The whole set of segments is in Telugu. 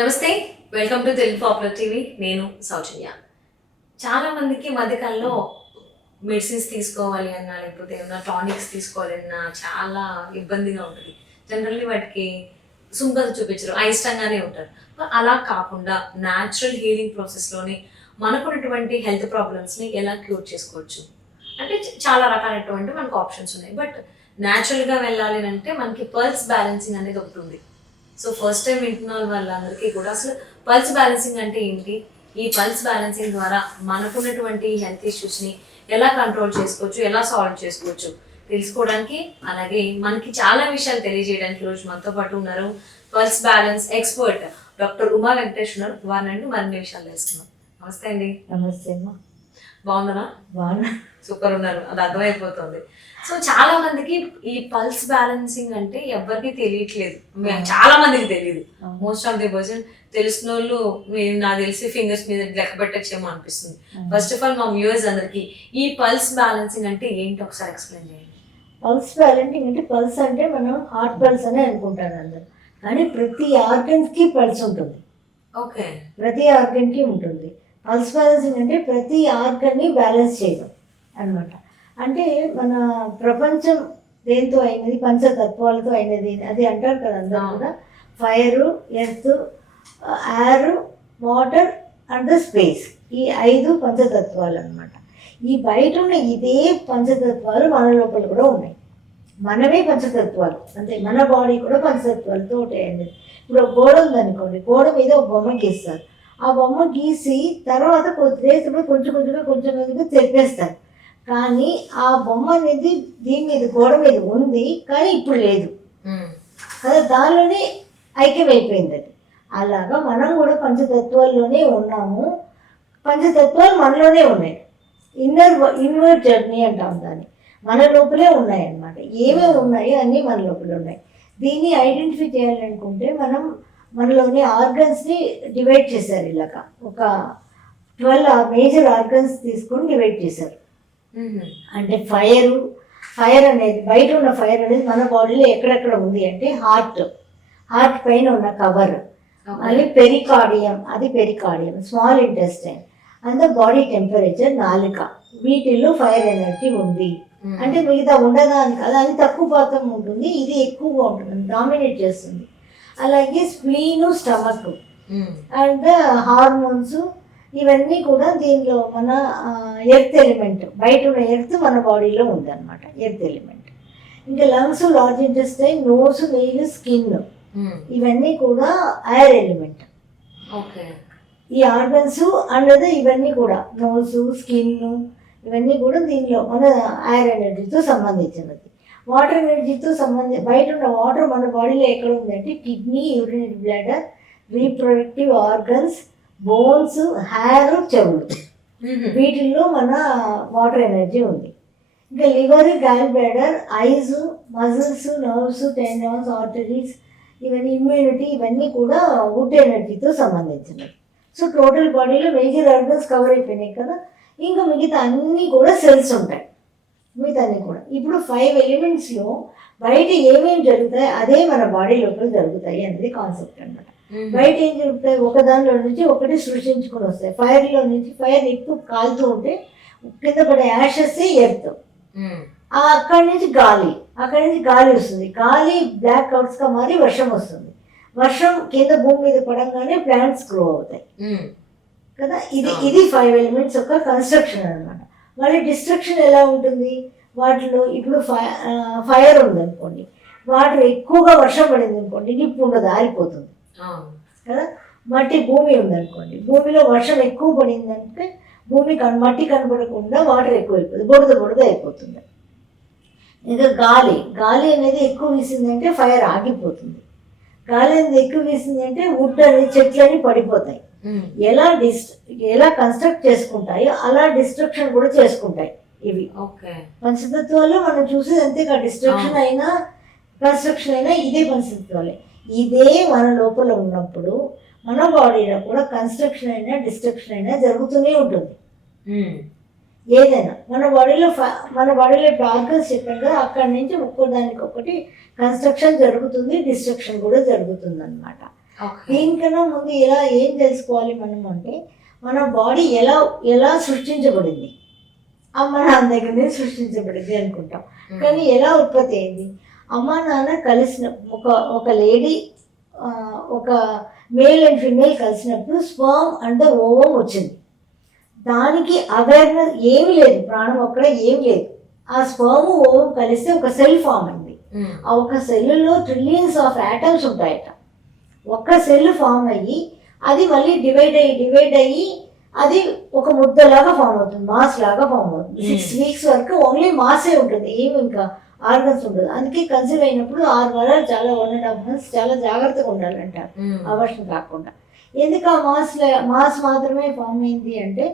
నమస్తే, welcome to Telugu popular TV. నేను సౌజన్య. చాలా మందికి మధ్యకాలంలో మెడిసిన్స్ తీసుకోవాలి అన్నా లేకపోతే ఏమన్నా టానిక్స్ తీసుకోవాలన్నా చాలా ఇబ్బందిగా ఉంటుంది. జనరల్లీ వాటికి సుంకత చూపించరు, అయిష్టంగానే ఉంటారు. అలా కాకుండా న్యాచురల్ హీలింగ్ ప్రాసెస్లోనే మనకున్నటువంటి హెల్త్ ప్రాబ్లమ్స్ని ఎలా క్యూర్ చేసుకోవచ్చు అంటే చాలా రకాలైనటువంటి మనకు ఆప్షన్స్ ఉన్నాయి. బట్ న్యాచురల్గా వెళ్ళాలి అంటే మనకి పల్స్ బ్యాలెన్సింగ్ అనేది ఒకటి ఉంది. సో ఫస్ట్ టైం వింటున్న వాళ్ళందరికీ కూడా అసలు పల్స్ బ్యాలెన్సింగ్ అంటే ఏంటి, ఈ పల్స్ బ్యాలెన్సింగ్ ద్వారా మనకున్నటువంటి హెల్త్ ఇష్యూస్ని ఎలా కంట్రోల్ చేసుకోవచ్చు, ఎలా సాల్వ్ చేసుకోవచ్చు తెలుసుకోవడానికి, అలాగే మనకి చాలా విషయాలు తెలియజేయడానికి ఈరోజు మనతో పాటు ఉన్నారు pulse balance expert doctor Uma Venkatesh ఉన్నారు. వారిని మరిన్ని విషయాలు తెలుసుకున్నాం. నమస్తే అండి. నమస్తే అమ్మా. బాగున్నారా? బాగున్నా. సూపర్ ఉన్నారు, అది అర్థమైపోతుంది. సో చాలా మందికి ఈ పల్స్ బ్యాలెన్సింగ్ అంటే ఎవరికి తెలియట్లేదు, చాలా మందికి తెలియదు. మోస్ట్ ఆఫ్ ది పర్సన్ తెలిసిన వాళ్ళు నాకు తెలిసి ఫింగర్స్ మీద లెక్క పెట్టచ్చేమో అనిపిస్తుంది. ఫస్ట్ ఆఫ్ ఆల్ మా వ్యూవర్స్ అందరికి ఈ పల్స్ బ్యాలెన్సింగ్ అంటే ఏంటి ఒకసారి ఎక్స్ప్లెయిన్ చేయండి. పల్స్ బ్యాలెన్సింగ్ అంటే పల్స్ అంటే మనం హార్ట్ పల్స్ అని అనుకుంటారు అందరు, కానీ ప్రతి ఆర్గన్స్కి పల్స్ ఉంటుంది. ఓకే, ప్రతి ఆర్గన్కి ఉంటుంది. పల్స్ బ్యాలెన్సింగ్ అంటే ప్రతి ఆర్గన్ని బ్యాలెన్స్ చేయడం అనమాట. అంటే మన ప్రపంచం దేంతో అయినది, పంచతత్వాలతో అయినది అది అంటారు కదా అందరూ కూడా. Fire, earth, air, water and space, ఈ 5 పంచతత్వాలు అనమాట. ఈ బయట ఉన్న ఇదే పంచతత్వాలు మన లోపల కూడా ఉన్నాయి. మనమే పంచతత్వాలు అంతే. మన బాడీ కూడా పంచతత్వాలతో అయినది. ఇప్పుడు ఒక గోడ ఉందనుకోండి, గోడ మీద ఒక బొమ్మ గీస్తారు. ఆ బొమ్మ గీసి తర్వాత కొంచెం కొంచెంగా చెప్పేస్తారు. కానీ ఆ బొమ్మ అనేది దీని మీద గోడ మీద ఉంది, కానీ ఇప్పుడు లేదు కదా, దానిలోనే ఐక్యమైపోయింది అది. అలాగా మనం కూడా పంచతత్వాల్లోనే ఉన్నాము. పంచతత్వాలు మనలోనే ఉన్నాయి. ఇన్వర్డ్ జర్నీ అంటాం దాన్ని. మన లోపలే ఉన్నాయి అన్నమాట. ఏమేమి ఉన్నాయి అన్నీ మన లోపల ఉన్నాయి. దీన్ని ఐడెంటిఫై చేయాలనుకుంటే మనం మనలోని ఆర్గన్స్ని డివైడ్ చేశారు. ఇలాగ ఒక 12 మేజర్ ఆర్గన్స్ తీసుకొని డివైడ్ చేశారు. అంటే ఫైర్ అనేది బయట ఉన్న ఫైర్ అనేది మన బాడీలో ఎక్కడెక్కడ ఉంది అంటే హార్ట్ పైన ఉన్న కవర్, మళ్ళీ పెరికార్డియం, అది pericardium, small intestine and body temperature, నాలుక, వీటిల్లో ఫైర్ ఎనర్జీ ఉంది. అంటే మిగతా ఉండదాని కదా, అది తక్కువ పాత్రం ఉంటుంది, ఇది ఎక్కువగా ఉంటుంది, డామినేట్ చేస్తుంది. అలాగే స్ప్లీను, స్టమక్ అండ్ హార్మోన్స్, ఇవన్నీ కూడా దీనిలో మన ఎర్త్ ఎలిమెంట్, బయట ఉన్న ఎర్త్ మన బాడీలో ఉందన్నమాట, ఎర్త్ ఎలిమెంట్. ఇంకా lungs, large intestine, nose, nail, skin, ఇవన్నీ కూడా ఎయిర్ ఎలిమెంట్. ఓకే, ఈ ఆర్గన్స్ అన్నది ఇవన్నీ కూడా నోస్, స్కిన్, ఇవన్నీ కూడా దీనిలో మన ఎయిర్ ఎనర్జీతో సంబంధించినది. వాటర్ ఎనర్జీతో బయట ఉన్న వాటర్ మన బాడీలో ఎక్కడ ఉందంటే kidney, urinary bladder, reproductive organs, bones, hair, చెవులు, వీటిల్లో మన వాటర్ ఎనర్జీ ఉంది. ఇంకా liver, gall bladder, eyes, muscles, nerves, tendons, arteries, ఇవన్నీ ఇమ్యూనిటీ, ఇవన్నీ కూడా వుడ్ ఎనర్జీతో సంబంధించినవి. సో టోటల్ బాడీలో మేజర్ ఆర్గన్స్ కవర్ అయిపోయినాయి కదా. ఇంకా మిగతా అన్నీ కూడా సెల్స్ ఉంటాయి. మిగతా అన్నీ కూడా ఇప్పుడు 5 ఎలిమెంట్స్లో బయట ఏమేమి జరుగుతాయి అదే మన బాడీ లోపల జరుగుతాయి అనేది కాన్సెప్ట్ అనమాట. బయట ఏం జరుగుతాయి, ఒకదానిలో నుంచి ఒకటి సృష్టించుకొని వస్తాయి. ఫైర్లో నుంచి ఫైర్ ఎక్కువ కాలుతూ ఉంటే కింద పడే యాషెస్ ఎర్త్, అక్కడి నుంచి గాలి వస్తుంది. గాలి బ్లాక్ అవుట్స్గా మారి వర్షం వస్తుంది. వర్షం కింద భూమి మీద పడంగానే ప్లాంట్స్ గ్రో అవుతాయి కదా. ఇది 5 ఎలిమెంట్స్ యొక్క కన్స్ట్రక్షన్ అనమాట. మళ్ళీ డిస్ట్రక్షన్ ఎలా ఉంటుంది, వాటిలో ఇప్పుడు ఫైర్ ఉందనుకోండి, వాటర్ ఎక్కువగా వర్షం పడింది అనుకోండి, నిప్పు ఉండదు, ఆరిపోతుంది కదా. భూమి ఉందనుకోండి, భూమిలో వర్షం ఎక్కువ పడిందంటే మట్టి కనపడకుండా వాటర్ ఎక్కువైపోతుంది, బురద అయిపోతుంది. ఇంకా గాలి అనేది ఎక్కువ వీసిందంటే ఫైర్ ఆగిపోతుంది. గాలి అనేది ఎక్కువ వీసిందంటే వుడ్ అనేది చెట్లని పడిపోతాయి. ఎలా కన్స్ట్రక్ట్ చేసుకుంటాయో అలా డిస్ట్రక్షన్ కూడా చేసుకుంటాయి ఇవి. పంచతత్వాలు మనం చూసేది అంతే, డిస్ట్రక్షన్ అయినా కన్స్ట్రక్షన్ అయినా ఇదే పంచతత్వాలే. ఇదే మన లోపల ఉన్నప్పుడు మన బాడీలో కూడా కన్స్ట్రక్షన్ అయినా డిస్ట్రక్షన్ అయినా జరుగుతూనే ఉంటుంది. ఏదైనా మన బాడీలో ఇప్పుడు ఆర్గన్స్ చెప్పాను కదా, అక్కడి నుంచి ఒక్కోదానికి ఒకటి కన్స్ట్రక్షన్ జరుగుతుంది, డిస్ట్రక్షన్ కూడా జరుగుతుంది అనమాట. ఓకే. దీనికన్నా ముందు ఏం తెలుసుకోవాలి మనం అంటే మన బాడీ ఎలా సృష్టించబడింది, అమ్మ నాన్న దగ్గర నుంచి సృష్టించబడింది అనుకుంటాం. కానీ ఎలా ఉత్పత్తి అయింది? అమ్మ నాన్న కలిసిన ఒక లేడీ, ఒక మేల్ అండ్ ఫీమేల్ కలిసినప్పుడు స్పర్మ్ అండ్ ఓవం వచ్చింది. దానికి అవేర్నెస్ ఏమీ లేదు, ప్రాణం అక్కడ ఏం లేదు. ఆ స్పర్మ్ ఓవం కలిస్తే ఒక సెల్ ఫామ్ అయింది. ఆ ఒక సెల్లో ట్రిలియన్స్ ఆఫ్ యాటమ్స్ ఉంటాయట. ఒక్క సెల్ ఫామ్ అయ్యి అది మళ్ళీ డివైడ్ అయ్యి అది ఒక ముద్దలాగా ఫామ్ అవుతుంది, మాస్ లాగా ఫామ్ అవుతుంది. 6 weeks వరకు ఓన్లీ మాసే ఉంటుంది, ఏమి ఇంకా ఆర్గన్స్ ఉంటుంది. అందుకే కన్సీవ్ అయినప్పుడు 6 వారాలు చాలా 1.5 months చాలా జాగ్రత్తగా ఉండాలంటారు, అవర్షన్ కాకుండా. ఎందుకు ఆ మాస్ మాత్రమే ఫామ్ అయింది అంటే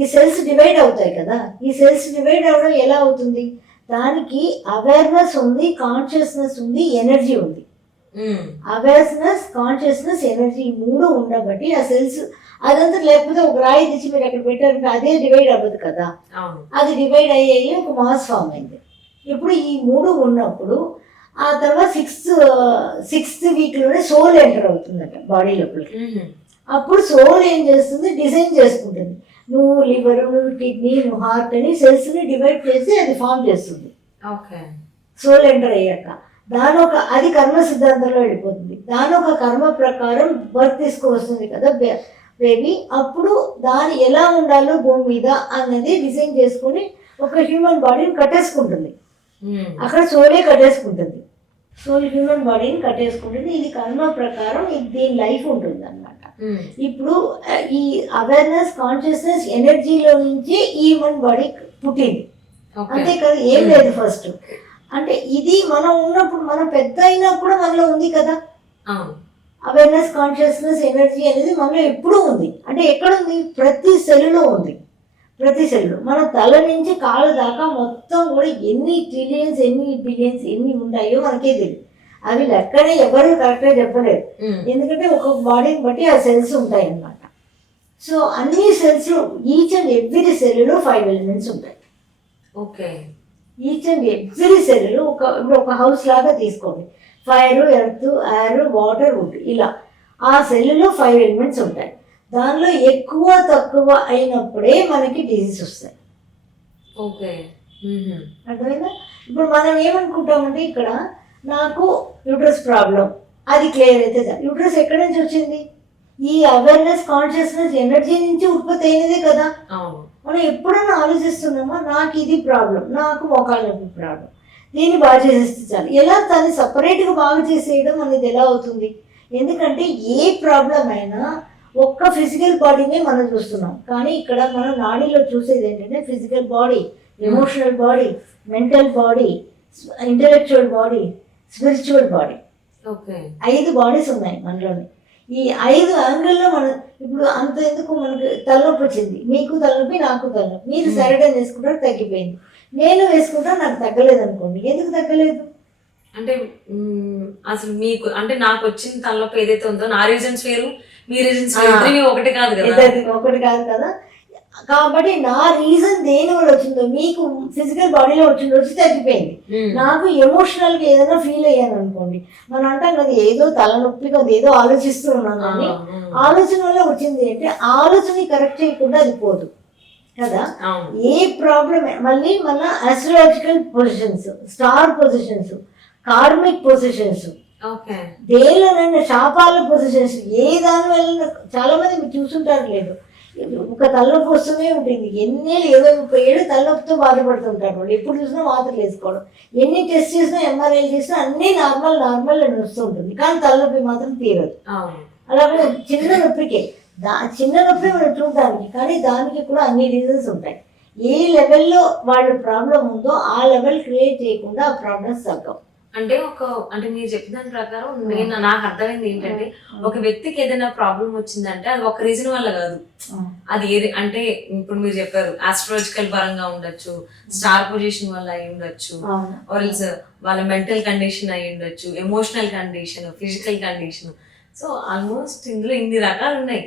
ఈ సెల్స్ డివైడ్ అవుతాయి కదా. ఈ సెల్స్ డివైడ్ అవ్వడం ఎలా అవుతుంది? దానికి అవేర్నెస్ ఉంది, కాన్షియస్నెస్ ఉంది, ఎనర్జీ ఉంది. అవేర్నెస్, కాన్షియస్నెస్, ఎనర్జీ 3 ఉండబట్టి ఆ సెల్స్ అదంతా, లేకపోతే ఒక రాయి తెచ్చి మీరు అక్కడ పెట్టారంటే అదే డివైడ్ అవ్వదు కదా. అది డివైడ్ అయ్యి ఒక మాస్ ఫామ్ అయింది. ఇప్పుడు ఈ 3 ఉన్నప్పుడు ఆ తర్వాత సిక్స్త్ వీక్లోనే సోల్ ఎంటర్ అవుతుందట బాడీ లోపలికి. అప్పుడు సోల్ ఏం చేస్తుంది? డిజైన్ చేసుకుంటుంది. నువ్వు లివర్, నువ్వు కిడ్నీ, నువ్వు హార్ట్ అని సెల్స్ని డివైడ్ చేసి అది ఫామ్ చేస్తుంది. సోల్ ఎంటర్ అయ్యాక అది కర్మ సిద్ధాంతంలో వెళ్ళిపోతుంది. దాని ఒక కర్మ ప్రకారం బర్త్ తీసుకువస్తుంది కదా బేబీ. అప్పుడు దాని ఎలా ఉండాలో భూమి మీద అన్నది డిజైన్ చేసుకుని ఒక హ్యూమన్ బాడీని కట్టేసుకుంటుంది. అక్కడ సోలే కట్టేసుకుంటుంది. సోల్ హ్యూమన్ బాడీని కట్టేసుకుంటుంది. ఇది కర్మ ప్రకారం దీని లైఫ్ ఉంటుంది అన్నమాట. ఇప్పుడు ఈ అవేర్నెస్, కాన్షియస్నెస్, ఎనర్జీలో నుంచి ఈ హ్యూమన్ బాడీ పుట్టింది. అంతే కదా, ఏం లేదు ఫస్ట్. అంటే ఇది మనం ఉన్నప్పుడు, మనం పెద్ద అయినప్పుడు మనలో ఉంది కదా అవేర్నెస్, కాన్షియస్నెస్, ఎనర్జీ అనేది మనలో ఎప్పుడూ ఉంది. అంటే ఎక్కడ ఉంది? ప్రతి సెల్లో ఉంది. ప్రతి సెల్, మన తల నుంచి కాళ్ళ దాకా మొత్తం కూడా ఎన్ని ట్రిలియన్స్, ఎన్ని బిలియన్స్, ఎన్ని ఉంటాయో మనకే తెలియదు. అవి లెక్కనే ఎవరు కరెక్ట్గా చెప్పలేరు, ఎందుకంటే ఒక్కొక్క బాడీని బట్టి ఆ సెల్స్ ఉంటాయి అన్నమాట. సో అన్ని సెల్స్లో ఈచ్ అండ్ ఎవ్రీ సెల్లో 5 elements ఉంటాయి. ఓకే. ఈచ్ అండ్ ఎవ్రీ సెల్లో ఒక హౌస్ లాగా తీసుకోండి. Fire, earth, air, water, wood, ఇలా ఆ సెల్లో 5 elements ఉంటాయి. దానిలో ఎక్కువ తక్కువ అయినప్పుడే మనకి డిజీజ్ వస్తాయి. ఓకే, అర్థమైందా? ఇప్పుడు మనం ఏమనుకుంటామంటే ఇక్కడ నాకు యూట్రస్ ప్రాబ్లం, అది క్లియర్ అయితే చాలు. యూట్రస్ ఎక్కడి నుంచి వచ్చింది? ఈ అవేర్నెస్, కాన్షియస్నెస్, ఎనర్జీ నుంచి ఉత్పత్తి అయినదే కదా. మనం ఎప్పుడైనా ఆలోచిస్తున్నామా నాకు ఇది ప్రాబ్లం, నాకు మోకాళ్ళ నొప్పి ప్రాబ్లం, దీన్ని బాగా చేసేస్తే చాలు. ఎలా దాన్ని సపరేట్గా బాగా చేసేయడం అనేది ఎలా అవుతుంది? ఎందుకంటే ఏ ప్రాబ్లం అయినా ఒక్క ఫిజికల్ బాడీనే మనం చూస్తున్నాం. కానీ ఇక్కడ మనం నాడీలో చూసేది ఏంటంటే physical body, emotional body, mental body, intellectual body, spiritual body. 5 bodies ఉన్నాయి మనలోని. ఈ 5 యాంగిల్లో మనం ఇప్పుడు అంత ఎందుకు, మనకు తలనొప్పి వచ్చింది, మీకు తలనొప్పి, నాకు తలనొప్పి, మీరు సరైన వేసుకుంటారు, తగ్గిపోయింది. నేను వేసుకుంటా, నాకు తగ్గలేదు అనుకోండి. ఎందుకు తగ్గలేదు అంటే అసలు మీకు అంటే నాకు వచ్చిన తలనొప్పి ఏదైతే ఉందో నా రీజన్స్ వేరు, మీ రీజన్స్ ఒకటి కాదు కదా. ఒకటి కాదు కదా. కాబట్టి నా రీజన్ దేని వల్ల వచ్చిందో, మీకు ఫిజికల్ బాడీలో వచ్చి తగ్గిపోయింది. నాకు ఎమోషనల్గా ఏదైనా ఫీల్ అయ్యాను అనుకోండి, మనం అంటాం కదా ఏదో తలనొప్పి కదా, ఏదో ఆలోచిస్తూ ఉన్నాను అని. ఆలోచన వల్ల వచ్చింది అంటే ఆలోచన కరెక్ట్ చేయకుండా అది పోదు కదా. ఏ ప్రాబ్లం మళ్ళీ మన astrological positions, star positions, karmic positions, దేనిలోనైనా శాపాల పొజిషన్స్, ఏ దాని వల్ల చాలా మంది మీరు చూసుంటారు లేదు, ఒక తలనొప్పి వస్తూనే ఉంటుంది. ఎన్నేళ్ళు 20-30 ఏళ్ళు తలనొప్పితో బాధపడుతుంటారు వాళ్ళు. ఎప్పుడు చూసినా మాత్రలు వేసుకోవడం, ఎన్ని టెస్ట్ చేసినా, ఎంఆర్ఐ చేసినా అన్నీ నార్మల్ అని వస్తూ ఉంటుంది. కానీ తలనొప్పి మాత్రం తీరదు. అలాగే చిన్న నొప్పికే, చిన్న నొప్పి మనం చూడడానికి, కానీ దానికి కూడా అన్ని రీజన్స్ ఉంటాయి. ఏ లెవెల్లో వాళ్ళ ప్రాబ్లం ఉందో ఆ లెవెల్ క్రియేట్ చేయకుండా ఆ ప్రాబ్లమ్స్ తగ్గవు. అంటే మీరు చెప్పిన దాని ప్రకారం నాకు అర్థమైంది ఏంటంటే, ఒక వ్యక్తికి ఏదైనా ప్రాబ్లం వచ్చిందంటే అది ఒక రీజన్ వల్ల కాదు. అది అంటే ఇప్పుడు మీరు చెప్పారు ఆస్ట్రాలజికల్ పరంగా ఉండొచ్చు, స్టార్ పొజిషన్ వల్ల అయి ఉండొచ్చు, ఆల్స్ వాళ్ళ మెంటల్ కండిషన్ అయి ఉండొచ్చు, emotional condition, physical condition. So almost ఇందులో ఇన్ని రకాలు ఉన్నాయి.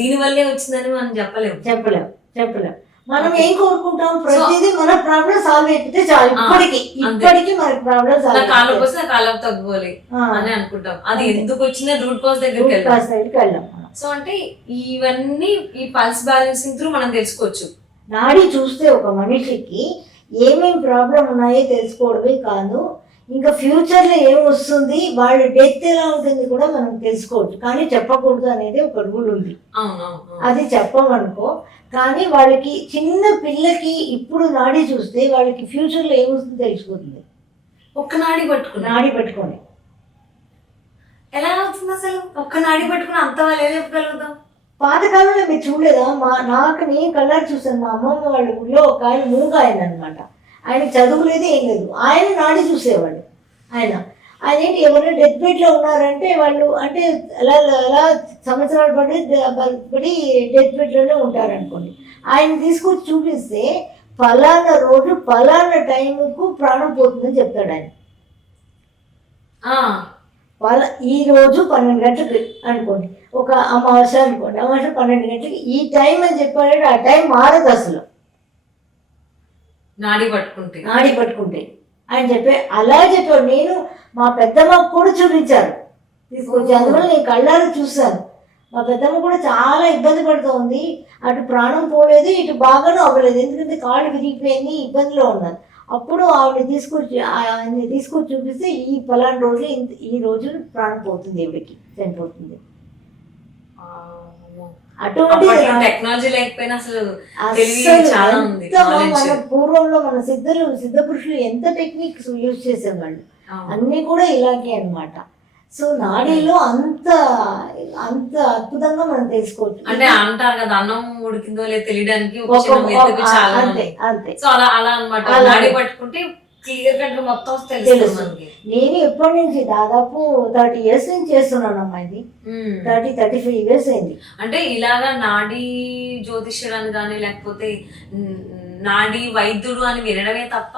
దీని వల్లే వచ్చిందని మనం చెప్పలేము. మనం ఏం కోరుకుంటాం, ప్రతిదీ మన ప్రాబ్లం సాల్వ్ అయిపోతే చాలు. ఇప్పటికి మనకి ప్రాబ్లం నా సాల్వ్ కాలం వస్తే నా కాలం తగ్గుకోవాలి అని అనుకుంటాం. అది ఎందుకు వచ్చిందో రూట్ కాజ్ దగ్గరికి వెళ్ళాం. సో అంటే ఇవన్నీ ఈ పల్స్ బ్యాలెన్సింగ్ త్రూ మనం తెలుసుకోవచ్చు. నాడి చూస్తే ఒక మనిషికి ఏమేమి ప్రాబ్లం ఉన్నాయో తెలుసుకోవడమే కాదు, ఇంకా ఫ్యూచర్లో ఏం వస్తుంది, వాళ్ళ డెత్ ఎలా ఉంటుంది కూడా మనం తెలుసుకోవచ్చు. కానీ చెప్పకూడదు అనేది ఒక రూల్ ఉంది. అది చెప్పమనుకో. కానీ వాళ్ళకి చిన్న పిల్లకి ఇప్పుడు నాడి చూస్తే వాళ్ళకి ఫ్యూచర్లో ఏమొస్తుందో తెలిసిపోతుంది. ఒక్క నాడి పట్టుకొని ఎలా అవుతుంది అసలు? ఒక్క నాడి పట్టుకుని అంత వాళ్ళు ఏం చెప్పగలుగుతాం? పాతకాలంలో మీరు చూడలేదా? నేను కళ్ళారు చూసాను. మా అమ్మమ్మ వాళ్ళ ఊళ్ళో ఒక ఆయన మూగ ఆయన అనమాట. ఆయన చదువులేదు ఏం లేదు, ఆయన నాడి చూసేవాడు. ఆయన ఏంటి ఎవరైనా డెత్ బెడ్లో ఉన్నారంటే వాళ్ళు అంటే అలా సంవత్సరాలు పడి డెత్ బెడ్లోనే ఉంటారనుకోండి. ఆయన తీసుకొచ్చి చూపిస్తే ఫలానా రోజు ఫలానా టైంకు ప్రాణం పోతుందని చెప్తాడు ఆయన. ఈ రోజు 12 గంటలకు అనుకోండి, ఒక అమావాస్య అనుకోండి, అమావాస్య 12 గంటలకి ఈ టైం అని చెప్పాడంటే ఆ టైం మారదు అసలు. నాడి పట్టుకుంటే ఆయన అలా చెప్పాడు. నేను మా పెద్దమ్మకు కూడా చూపించాను తీసుకొచ్చి, అందువల్ల నేను కళ్ళారు చూశాను. మా పెద్దమ్మ కూడా చాలా ఇబ్బంది పడుతూ ఉంది. అటు ప్రాణం పోలేదు, ఇటు బాగానూ అవ్వలేదు. ఎందుకంటే కాళ్ళు విరిగిపోయింది, ఇబ్బందిలో ఉన్నారు. అప్పుడు ఆయన్ని తీసుకొచ్చి చూపిస్తే ఈ పలానా రోజు ఈ రోజు ప్రాణం పోతుంది, ఎవరికి చనిపోతుంది. అటువంటి టెక్నాలజీ లేకపోయినా అసలు మన పూర్వంలో మన సిద్ధ పురుషులు ఎంత టెక్నిక్స్ యూజ్ చేసేవాళ్ళు, అన్ని కూడా ఇలాగే అన్నమాట. సో నాడీలో అంత అద్భుతంగా మనం తెలుసుకోవచ్చు. అంటే అంటారు కదా, అన్నం ఉడికిందో లేదో తెలియడానికి అంతే. సో అలా అన్నమాట. నాడి పట్టుకుంటే క్లియర్ కట్ మొత్తం తెలుస్తుంది. నేను ఎప్పటి నుంచి దాదాపు 30 years నుంచి చేస్తున్నాను అమ్మా. ఇది 35 years అయింది. అంటే ఇలాగా నాడీ జ్యోతిష్యుడు కానీ లేకపోతే నాడీ వైద్యుడు అని వినడమే తప్ప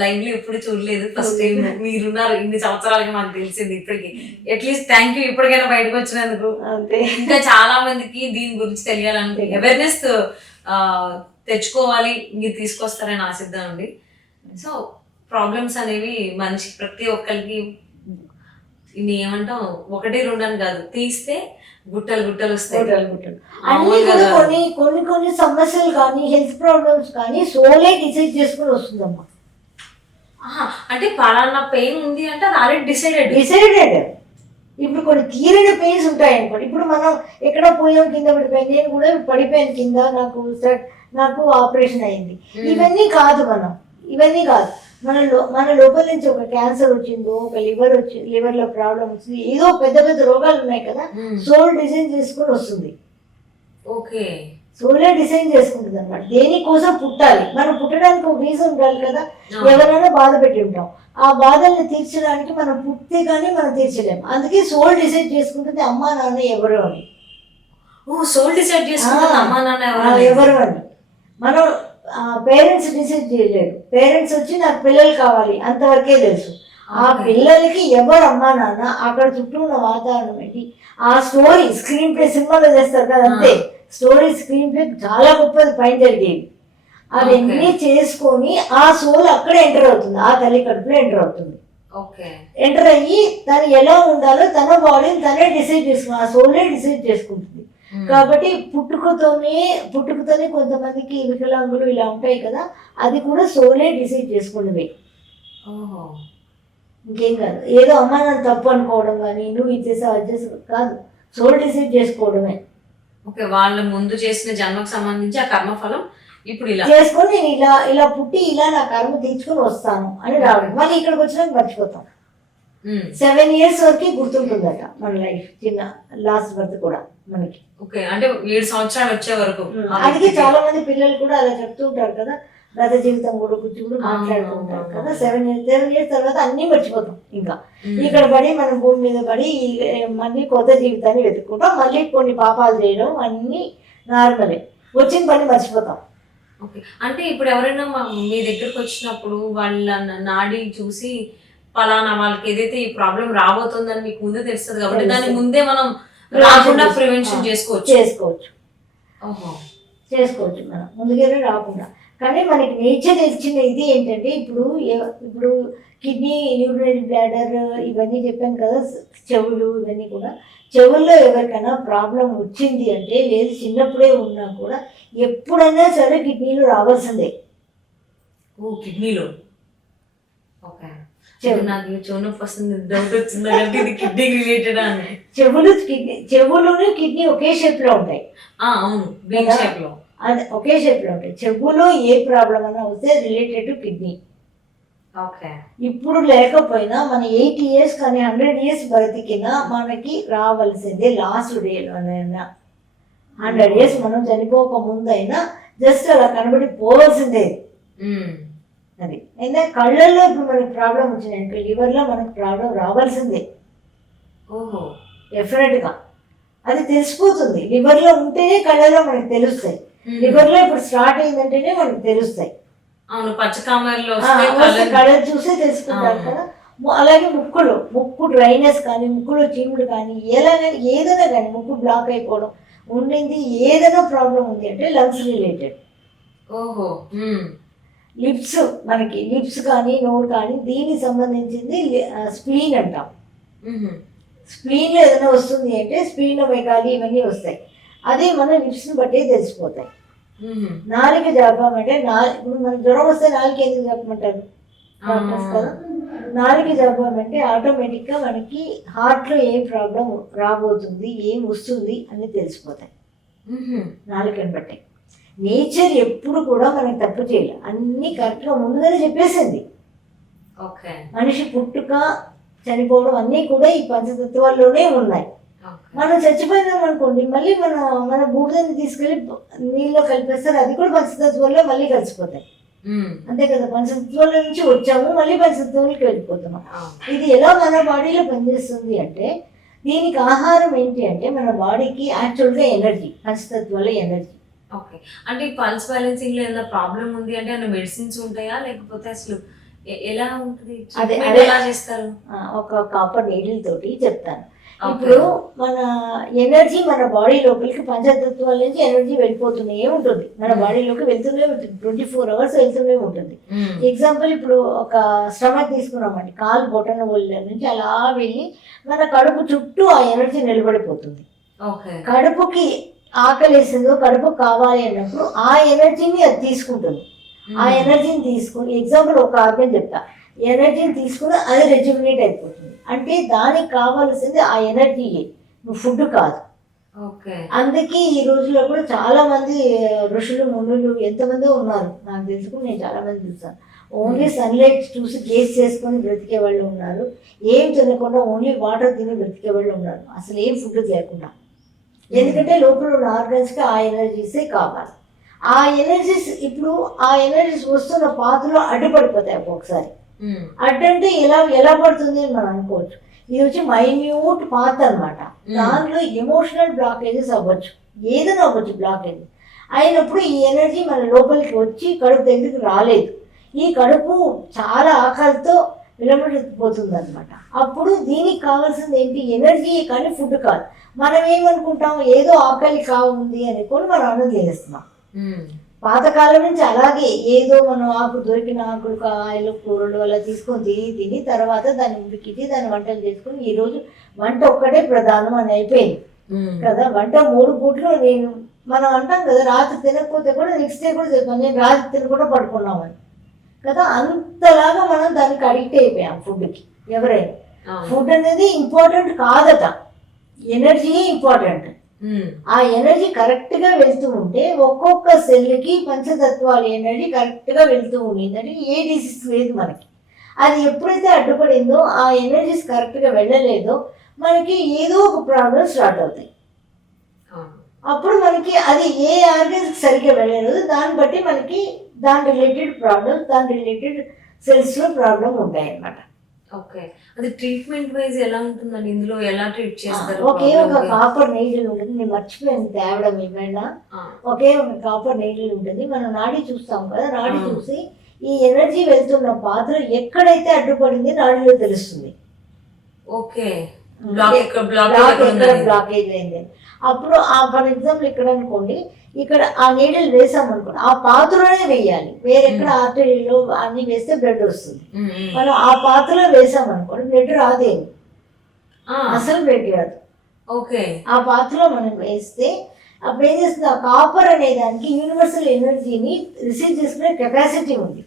లైవ్ లో ఎప్పుడు చూడలేదు. ఫస్ట్ టైం మీరున్నారు, ఇన్ని సంవత్సరాలకి మాకు తెలిసింది. ఇప్పటికి అట్లీస్ట్ థ్యాంక్ యూ, ఇప్పటికైనా బయటకు వచ్చినందుకు. ఇంకా చాలా మందికి దీని గురించి తెలియాలని అవేర్నెస్ తెచ్చుకోవాలి, మీరు తీసుకొస్తారని ఆశిద్దామండి. సో ప్రాబ్లమ్స్ అనేవి మనిషి ప్రతి ఒక్కరికి ఇన్ని ఏమంటాం 1, 2 అని కాదు, తీస్తే గుట్టలు వస్తాయి. కొన్ని సమస్యలు కానీ హెల్త్ ప్రాబ్లమ్స్ కానీ సోలే డిసైడ్ చేసుకుని వస్తుందమ్మా. అంటే పలానా పెయిన్ ఉంది అంటే అది ఆల్రెడీ డిసైడెడ్. ఇప్పుడు కొన్ని తీరని పెయిన్స్ ఉంటాయి అనుకోండి. ఇప్పుడు మనం ఎక్కడ పోయాం, కింద పడిపోయాను, నేను కూడా పడిపోయాను కింద, నాకు ఆపరేషన్ అయింది. ఇవన్నీ కాదు మన లోపల నుంచి ఒక క్యాన్సర్ వచ్చిందో, ఒక లివర్లో ప్రాబ్లం వచ్చింది, ఏదో పెద్ద రోగాలు ఉన్నాయి కదా, సోల్ డిజైన్ చేసుకుని వస్తుంది. ఓకే, సోలే డిజైన్ చేసుకుంటుంది అనమాట. దేనికోసం పుట్టాలి, మనం పుట్టడానికి ఒక రీజన్ ఉండాలి కదా. ఎవరైనా బాధ పెట్టి ఉంటాం, ఆ బాధల్ని తీర్చడానికి మనం పుట్టితే కానీ మనం తీర్చలేము. అందుకే సోల్ డిసైడ్ చేసుకుంటుంది అమ్మా నాన్న ఎవరు అని. సోల్ డిసైడ్ చేసుకుంటుంది అమ్మా నాన్న ఎవరు అని. మనం పేరెంట్స్ డిసైడ్ చేయలేరు. పేరెంట్స్ వచ్చి నాకు పిల్లలు కావాలి అంతవరకే తెలుసు. ఆ పిల్లలకి ఎవరు అమ్మా నాన్న, అక్కడ చుట్టూ ఉన్న వాతావరణం ఏంటి, ఆ స్టోరీ స్క్రీన్ ప్లే సినిమాలో చేస్తారు కదా, అంతే. స్టోరీ స్క్రీన్ ప్లే చాలా గొప్పది పైన జరిగేది. అవన్నీ చేసుకొని ఆ సోల్ అక్కడే ఎంటర్ అవుతుంది, ఆ తల్లి కడుపులో ఎంటర్ అవుతుంది. ఎంటర్ అయ్యి తను ఎలా ఉండాలో తన బాడీని తనే డిసైడ్ చేసుకుని, ఆ సోలే డిసైడ్ చేసుకుంటుంది. కాబట్టి పుట్టుకతోనే కొంతమందికి వికలాంగులు ఇలా ఉంటాయి కదా, అది కూడా సోలే డిసైడ్ చేసుకున్నవే, ఇంకేం కాదు. ఏదో అమ్మా నన్ను తప్పు అనుకోవడం కానీ నువ్వు ఇది చేసావు అది చేసావు కాదు, సోల్ డిసైడ్ చేసుకోవడమే. ఓకే, వాళ్ళ ముందు చేసిన జన్మకు సంబంధించి ఆ కర్మఫలం ఇప్పుడు ఇలా చేసుకొని నేను ఇలా పుట్టి ఇలా నా కర్మ తీర్చుకొని వస్తాను అని రావడం. మళ్ళీ ఇక్కడికి వచ్చినాక మర్చిపోతాం. 7 years వరకు గుర్తుంటుందట మన లైఫ్, చిన్న లాస్ట్ బర్త్ కూడా మనకి. ఓకే, అంటే 7 సంవత్సరాలు వచ్చే వరకు. అందుకే చాలా మంది పిల్లలు కూడా అలా చెప్తూ ఉంటారు కదా, గత జీవితం కూడా కూడా మాట్లాడుతూ ఉంటారు కదా. 7 years తర్వాత అన్నీ మర్చిపోతాం. ఇంకా ఇక్కడ పడి మనం భూమి మీద పడి మళ్ళీ కొత్త జీవితాన్ని వెతుక్కుంటాం, మళ్ళీ కొన్ని పాపాలు చేయడం అన్నీ నార్మలే, వచ్చిన పని మర్చిపోతాం. ఓకే, అంటే ఇప్పుడు ఎవరైనా మీ దగ్గరకు వచ్చినప్పుడు వాళ్ళ నాడి చూసి పలానా వాళ్ళకి ఏదైతే ఈ ప్రాబ్లం రాబోతుందని మీకు ముందే తెలుస్తుంది కాబట్టి దాని ముందే మనం రాకుండా ప్రివెన్షన్ చేసుకోవచ్చు. ఓహో, చేసుకోవచ్చు మనం ముందుగానే రాకుండా. కానీ మనకి నేచర్ ఇచ్చిన ఇది ఏంటంటే ఇప్పుడు కిడ్నీ, యూరినరీ బ్లాడర్ ఇవన్నీ చెప్పాను కదా, చెవులు ఇవన్నీ కూడా. చెవుల్లో ఎవరికైనా ప్రాబ్లం వచ్చింది అంటే, లేదు చిన్నప్పుడే ఉన్నా కూడా ఎప్పుడైనా సరే కిడ్నీలో రావాల్సిందే. ఓ కిడ్నీలో. ఓకే. చెవులు. నాకు చెవు నొప్పి వస్తుంది, డౌట్ వచ్చింది అంటే ఇది కిడ్నీ రిలేటెడ్ అని. చెవులుని కిడ్నీ ఒకే షేప్లో ఉంటాయి. అవును, బీన్ షేప్ లో. అది ఒకే షేప్లో ఉంటాయి. చెవులో ఏ ప్రాబ్లం అయినా వస్తే రిలేటెడ్ టు కిడ్నీ. ఓకే. ఇప్పుడు లేకపోయినా మన 80 years కానీ 100 years బ్రతికినా మనకి రావాల్సిందే. లాస్ట్ డేలోనైనా 100 years మనం చనిపోక ముందైనా జస్ట్ అలా కనబడి పోవాల్సిందే. అది ఎందుకంటే కళ్ళల్లో ఇప్పుడు మనకి ప్రాబ్లం వచ్చిందంటే లివర్లో మనకి ప్రాబ్లం రావాల్సిందే. ఓహో. డెఫినెట్గా అది తెలిసిపోతుంది. లివర్లో ఉంటేనే కళ్ళలో మనకి తెలుస్తాయి. లివర్లో ఇప్పుడు స్టార్ట్ అయిందంటేనే మనకి తెలుస్తాయి. అవును, పచ్చకామర్లో కళ్ళని చూసే తెలుసుకుంటారు కదా. అలాగే ముక్కు డ్రైనెస్ కానీ, ముక్కులో చీముడు కానీ, ఏదైనా కానీ ముక్కు బ్లాక్ అయిపోవడం ఉండింది, ఏదైనా ప్రాబ్లం ఉంది అంటే లంగ్స్ రిలేటెడ్. ఓహో. మనకి లిప్స్ కానీ, నోరు కానీ దీనికి సంబంధించింది స్ప్లీన్ అంటాం. స్ప్లీన్లో ఏదైనా వస్తుంది అంటే స్ప్లీనోమెగాలీ ఇవన్నీ వస్తాయి. అదే మన లిప్స్ని బట్టే తెలిసిపోతాయి. నాలుక జపమంటే ఇప్పుడు మనకి జ్వరం వస్తే నాలుక ఎందుకు చెప్పమంటారు డాక్టర్స్ కదా. నాలుక జపమంటే ఆటోమేటిక్గా మనకి హార్ట్లో ఏ ప్రాబ్లం రాబోతుంది, ఏం వస్తుంది అని తెలిసిపోతాయి నాలుకని బట్టి. నేచర్ ఎప్పుడు కూడా మనకి తప్పు చేయాలి, అన్నీ కరెక్ట్గా ముందుగానే చెప్పేసింది. ఓకే. మనిషి పుట్టుక చనిపోవడం అన్నీ కూడా ఈ పంచతత్వాల్లోనే ఉన్నాయి. మనం చచ్చిపోయినాం అనుకోండి, మళ్ళీ మన బూడిదని తీసుకెళ్ళి నీళ్ళలో కలిపేస్తారు, అది కూడా పంచతత్వాల్లో మళ్ళీ కలిసిపోతాయి. అంతే కదా, పంచతత్వాల నుంచి వచ్చాము మళ్ళీ పంచతత్వాలకి వెళ్ళిపోతున్నాం. ఇది ఎలా మన బాడీలో పనిచేస్తుంది అంటే, దీనికి ఆహారం ఏంటి అంటే మన బాడీకి యాక్చువల్గా ఎనర్జీ, పంచతత్వాల ఎనర్జీ. ఓకే. అంటే ఈ పల్స్ బ్యాలెన్సింగ్ లో ఏదైనా ప్రాబ్లం ఉంది అంటే ఏమైనా మెడిసిన్స్ ఉంటాయా, లేకపోతే అసలు ఎలా ఉంటుంది, ఎలా చేస్తారు? ఒక కాపర్ నీడిల్ తోటి చెప్తాను. ఇప్పుడు మన ఎనర్జీ మన బాడీ లోపలికి పంచతత్వాల నుంచి ఎనర్జీ వెళ్ళిపోతూనే ఉంటుంది, మన బాడీలోకి వెళ్తూనే ఉంటుంది, 24 hours వెళ్తూనే ఉంటుంది. ఎగ్జాంపుల్ ఇప్పుడు ఒక స్టమక్ తీసుకున్నామండి, కాలు బొటన ఒళ్ళ నుంచి అలా వెళ్ళి మన కడుపు చుట్టూ ఆ ఎనర్జీ నిలబడిపోతుంది. కడుపుకి ఆకలేసిందో, కడుపు కావాలి అన్నప్పుడు ఆ ఎనర్జీని అది తీసుకుంటుంది. ఆ ఎనర్జీని తీసుకుని, ఎగ్జాంపుల్ ఒక ఆర్గన్ చెప్తా, ఎనర్జీని తీసుకుని అది రెజ్యుమినేట్ అయిపోతుంది. అంటే దానికి కావాల్సింది ఆ ఎనర్జీయే, ఫుడ్ కాదు. అందుకే ఈ రోజుల్లో కూడా చాలా మంది ఋషులు, మునులు ఎంతమంది ఉన్నారు నాకు తెలుసుకుని, నేను చాలా మంది చూస్తాను. ఓన్లీ సన్లైట్ చూసి గేస్ చేసుకొని బ్రతికే వాళ్ళు ఉన్నారు, ఏం తినకుండా ఓన్లీ వాటర్ తిని బ్రతికే వాళ్ళు ఉన్నారు, అసలు ఏం ఫుడ్ లేకుండా. ఎందుకంటే లోపల ఉన్న ఆర్గన్స్కి ఆ ఎనర్జీసే కావాలి. ఆ ఎనర్జీస్ ఇప్పుడు ఆ ఎనర్జీస్ వస్తున్న పాత్రలో అడ్డుపడిపోతాయి ఒక్కొక్కసారి. అడ్డంటే ఎలా పడుతుంది అని మనం అనుకోవచ్చు. ఇది వచ్చి మైన్యూట్ పాత్ అనమాట. దాంట్లో ఎమోషనల్ బ్లాకేజెస్ అవ్వచ్చు, ఏదైనా అవ్వచ్చు బ్లాకేజెస్ అయినప్పుడు ఈ ఎనర్జీ మన లోపలికి వచ్చి కడుపు దగ్గరికి రాలేదు. ఈ కడుపు చాలా ఆకలితో విలమడిపోతుంది అనమాట. అప్పుడు దీనికి కావాల్సింది ఏంటి, ఎనర్జీ కానీ ఫుడ్ కాదు. మనం ఏమనుకుంటాం, ఏదో ఆకలి కావుంది అనుకొని మనం అన్నం చేస్తున్నాం. పాతకాలం నుంచి అలాగే ఏదో మనం దొరికిన ఆకులు, కాయలు, కూరలు అలా తీసుకొని తిని తర్వాత దాన్ని ఉడికించి దాన్ని వంటలు చేసుకుని, ఈరోజు వంట ఒక్కటే ప్రధానం అని అయిపోయింది కదా. వంట 3 పూట్లు మనం అంటాం కదా, రాత్రి తినకపోతే కూడా నెక్స్ట్ డే కూడా చెప్తాం, నేను రాత్రి తినకుండా పడుకున్నామని కదా. అంతలాగా మనం దానికి అడిక్ట్ అయిపోయాం ఫుడ్కి. ఎవరైనా ఫుడ్ అనేది ఇంపార్టెంట్ కాదట, ఎనర్జీయే ఇంపార్టెంట్. ఆ ఎనర్జీ కరెక్ట్గా వెళ్తూ ఉంటే ఒక్కొక్క సెల్కి పంచతత్వాల ఎనర్జీ కరెక్ట్గా వెళ్తూ ఉండేదంటే ఏ డిసీజ్ లేదు మనకి. అది ఎప్పుడైతే అడ్డుపడిందో, ఆ ఎనర్జీస్ కరెక్ట్గా వెళ్ళలేదో, మనకి ఏదో ఒక ప్రాబ్లం స్టార్ట్ అవుతాయి. అప్పుడు మనకి అది ఏ ఆర్గన్స్కి సరిగ్గా వెళ్ళలేదు, దాన్ని బట్టి మనకి దాని రిలేటెడ్ ప్రాబ్లమ్స్, దాని రిలేటెడ్ సెల్స్లో ప్రాబ్లం ఉంటాయి అన్నమాట. ఓకే. అది ట్రీట్మెంట్ వైజ్ ఎలా ఉంటుందండి, ఇందులో ఎలా ట్రీట్ చేస్తారు? ఒకే ఒక కాపర్ నీడిల్ ఉంటుంది, నేను మర్చిపోయాను తేవడం ఏమైనా. ఒకే ఒక కాపర్ నీడిల్ ఉంటుంది, మనం నాడి చూస్తాం కదా, నాడి చూసి ఈ ఎనర్జీ వెళ్తున్న పాత్ర ఎక్కడైతే అడ్డుపడింది నాడిలో తెలుస్తుంది. ఓకే. బ్లాకేజ్ అయింది. అప్పుడు ఫర్ ఎగ్జాంపుల్ ఇక్కడ అనుకోండి, ఇక్కడ ఆ నీడిల్ వేసామనుకోండి, ఆ పాత్రలోనే వేయాలి. వేరెక్కడ ఆర్టరీలో అన్ని వేస్తే బ్లడ్ వస్తుంది. మనం ఆ పాత్రలో వేసామనుకోండి బ్లడ్ రాదేమి, అసలు బ్లడ్ రాదు. ఓకే. ఆ పాత్రలో మనం వేస్తే అప్పుడు ఏం చేస్తుంది, ఆ కాపర్ అనే దానికి యూనివర్సల్ ఎనర్జీని రిసీవ్ చేసుకునే కెపాసిటీ ఉంది.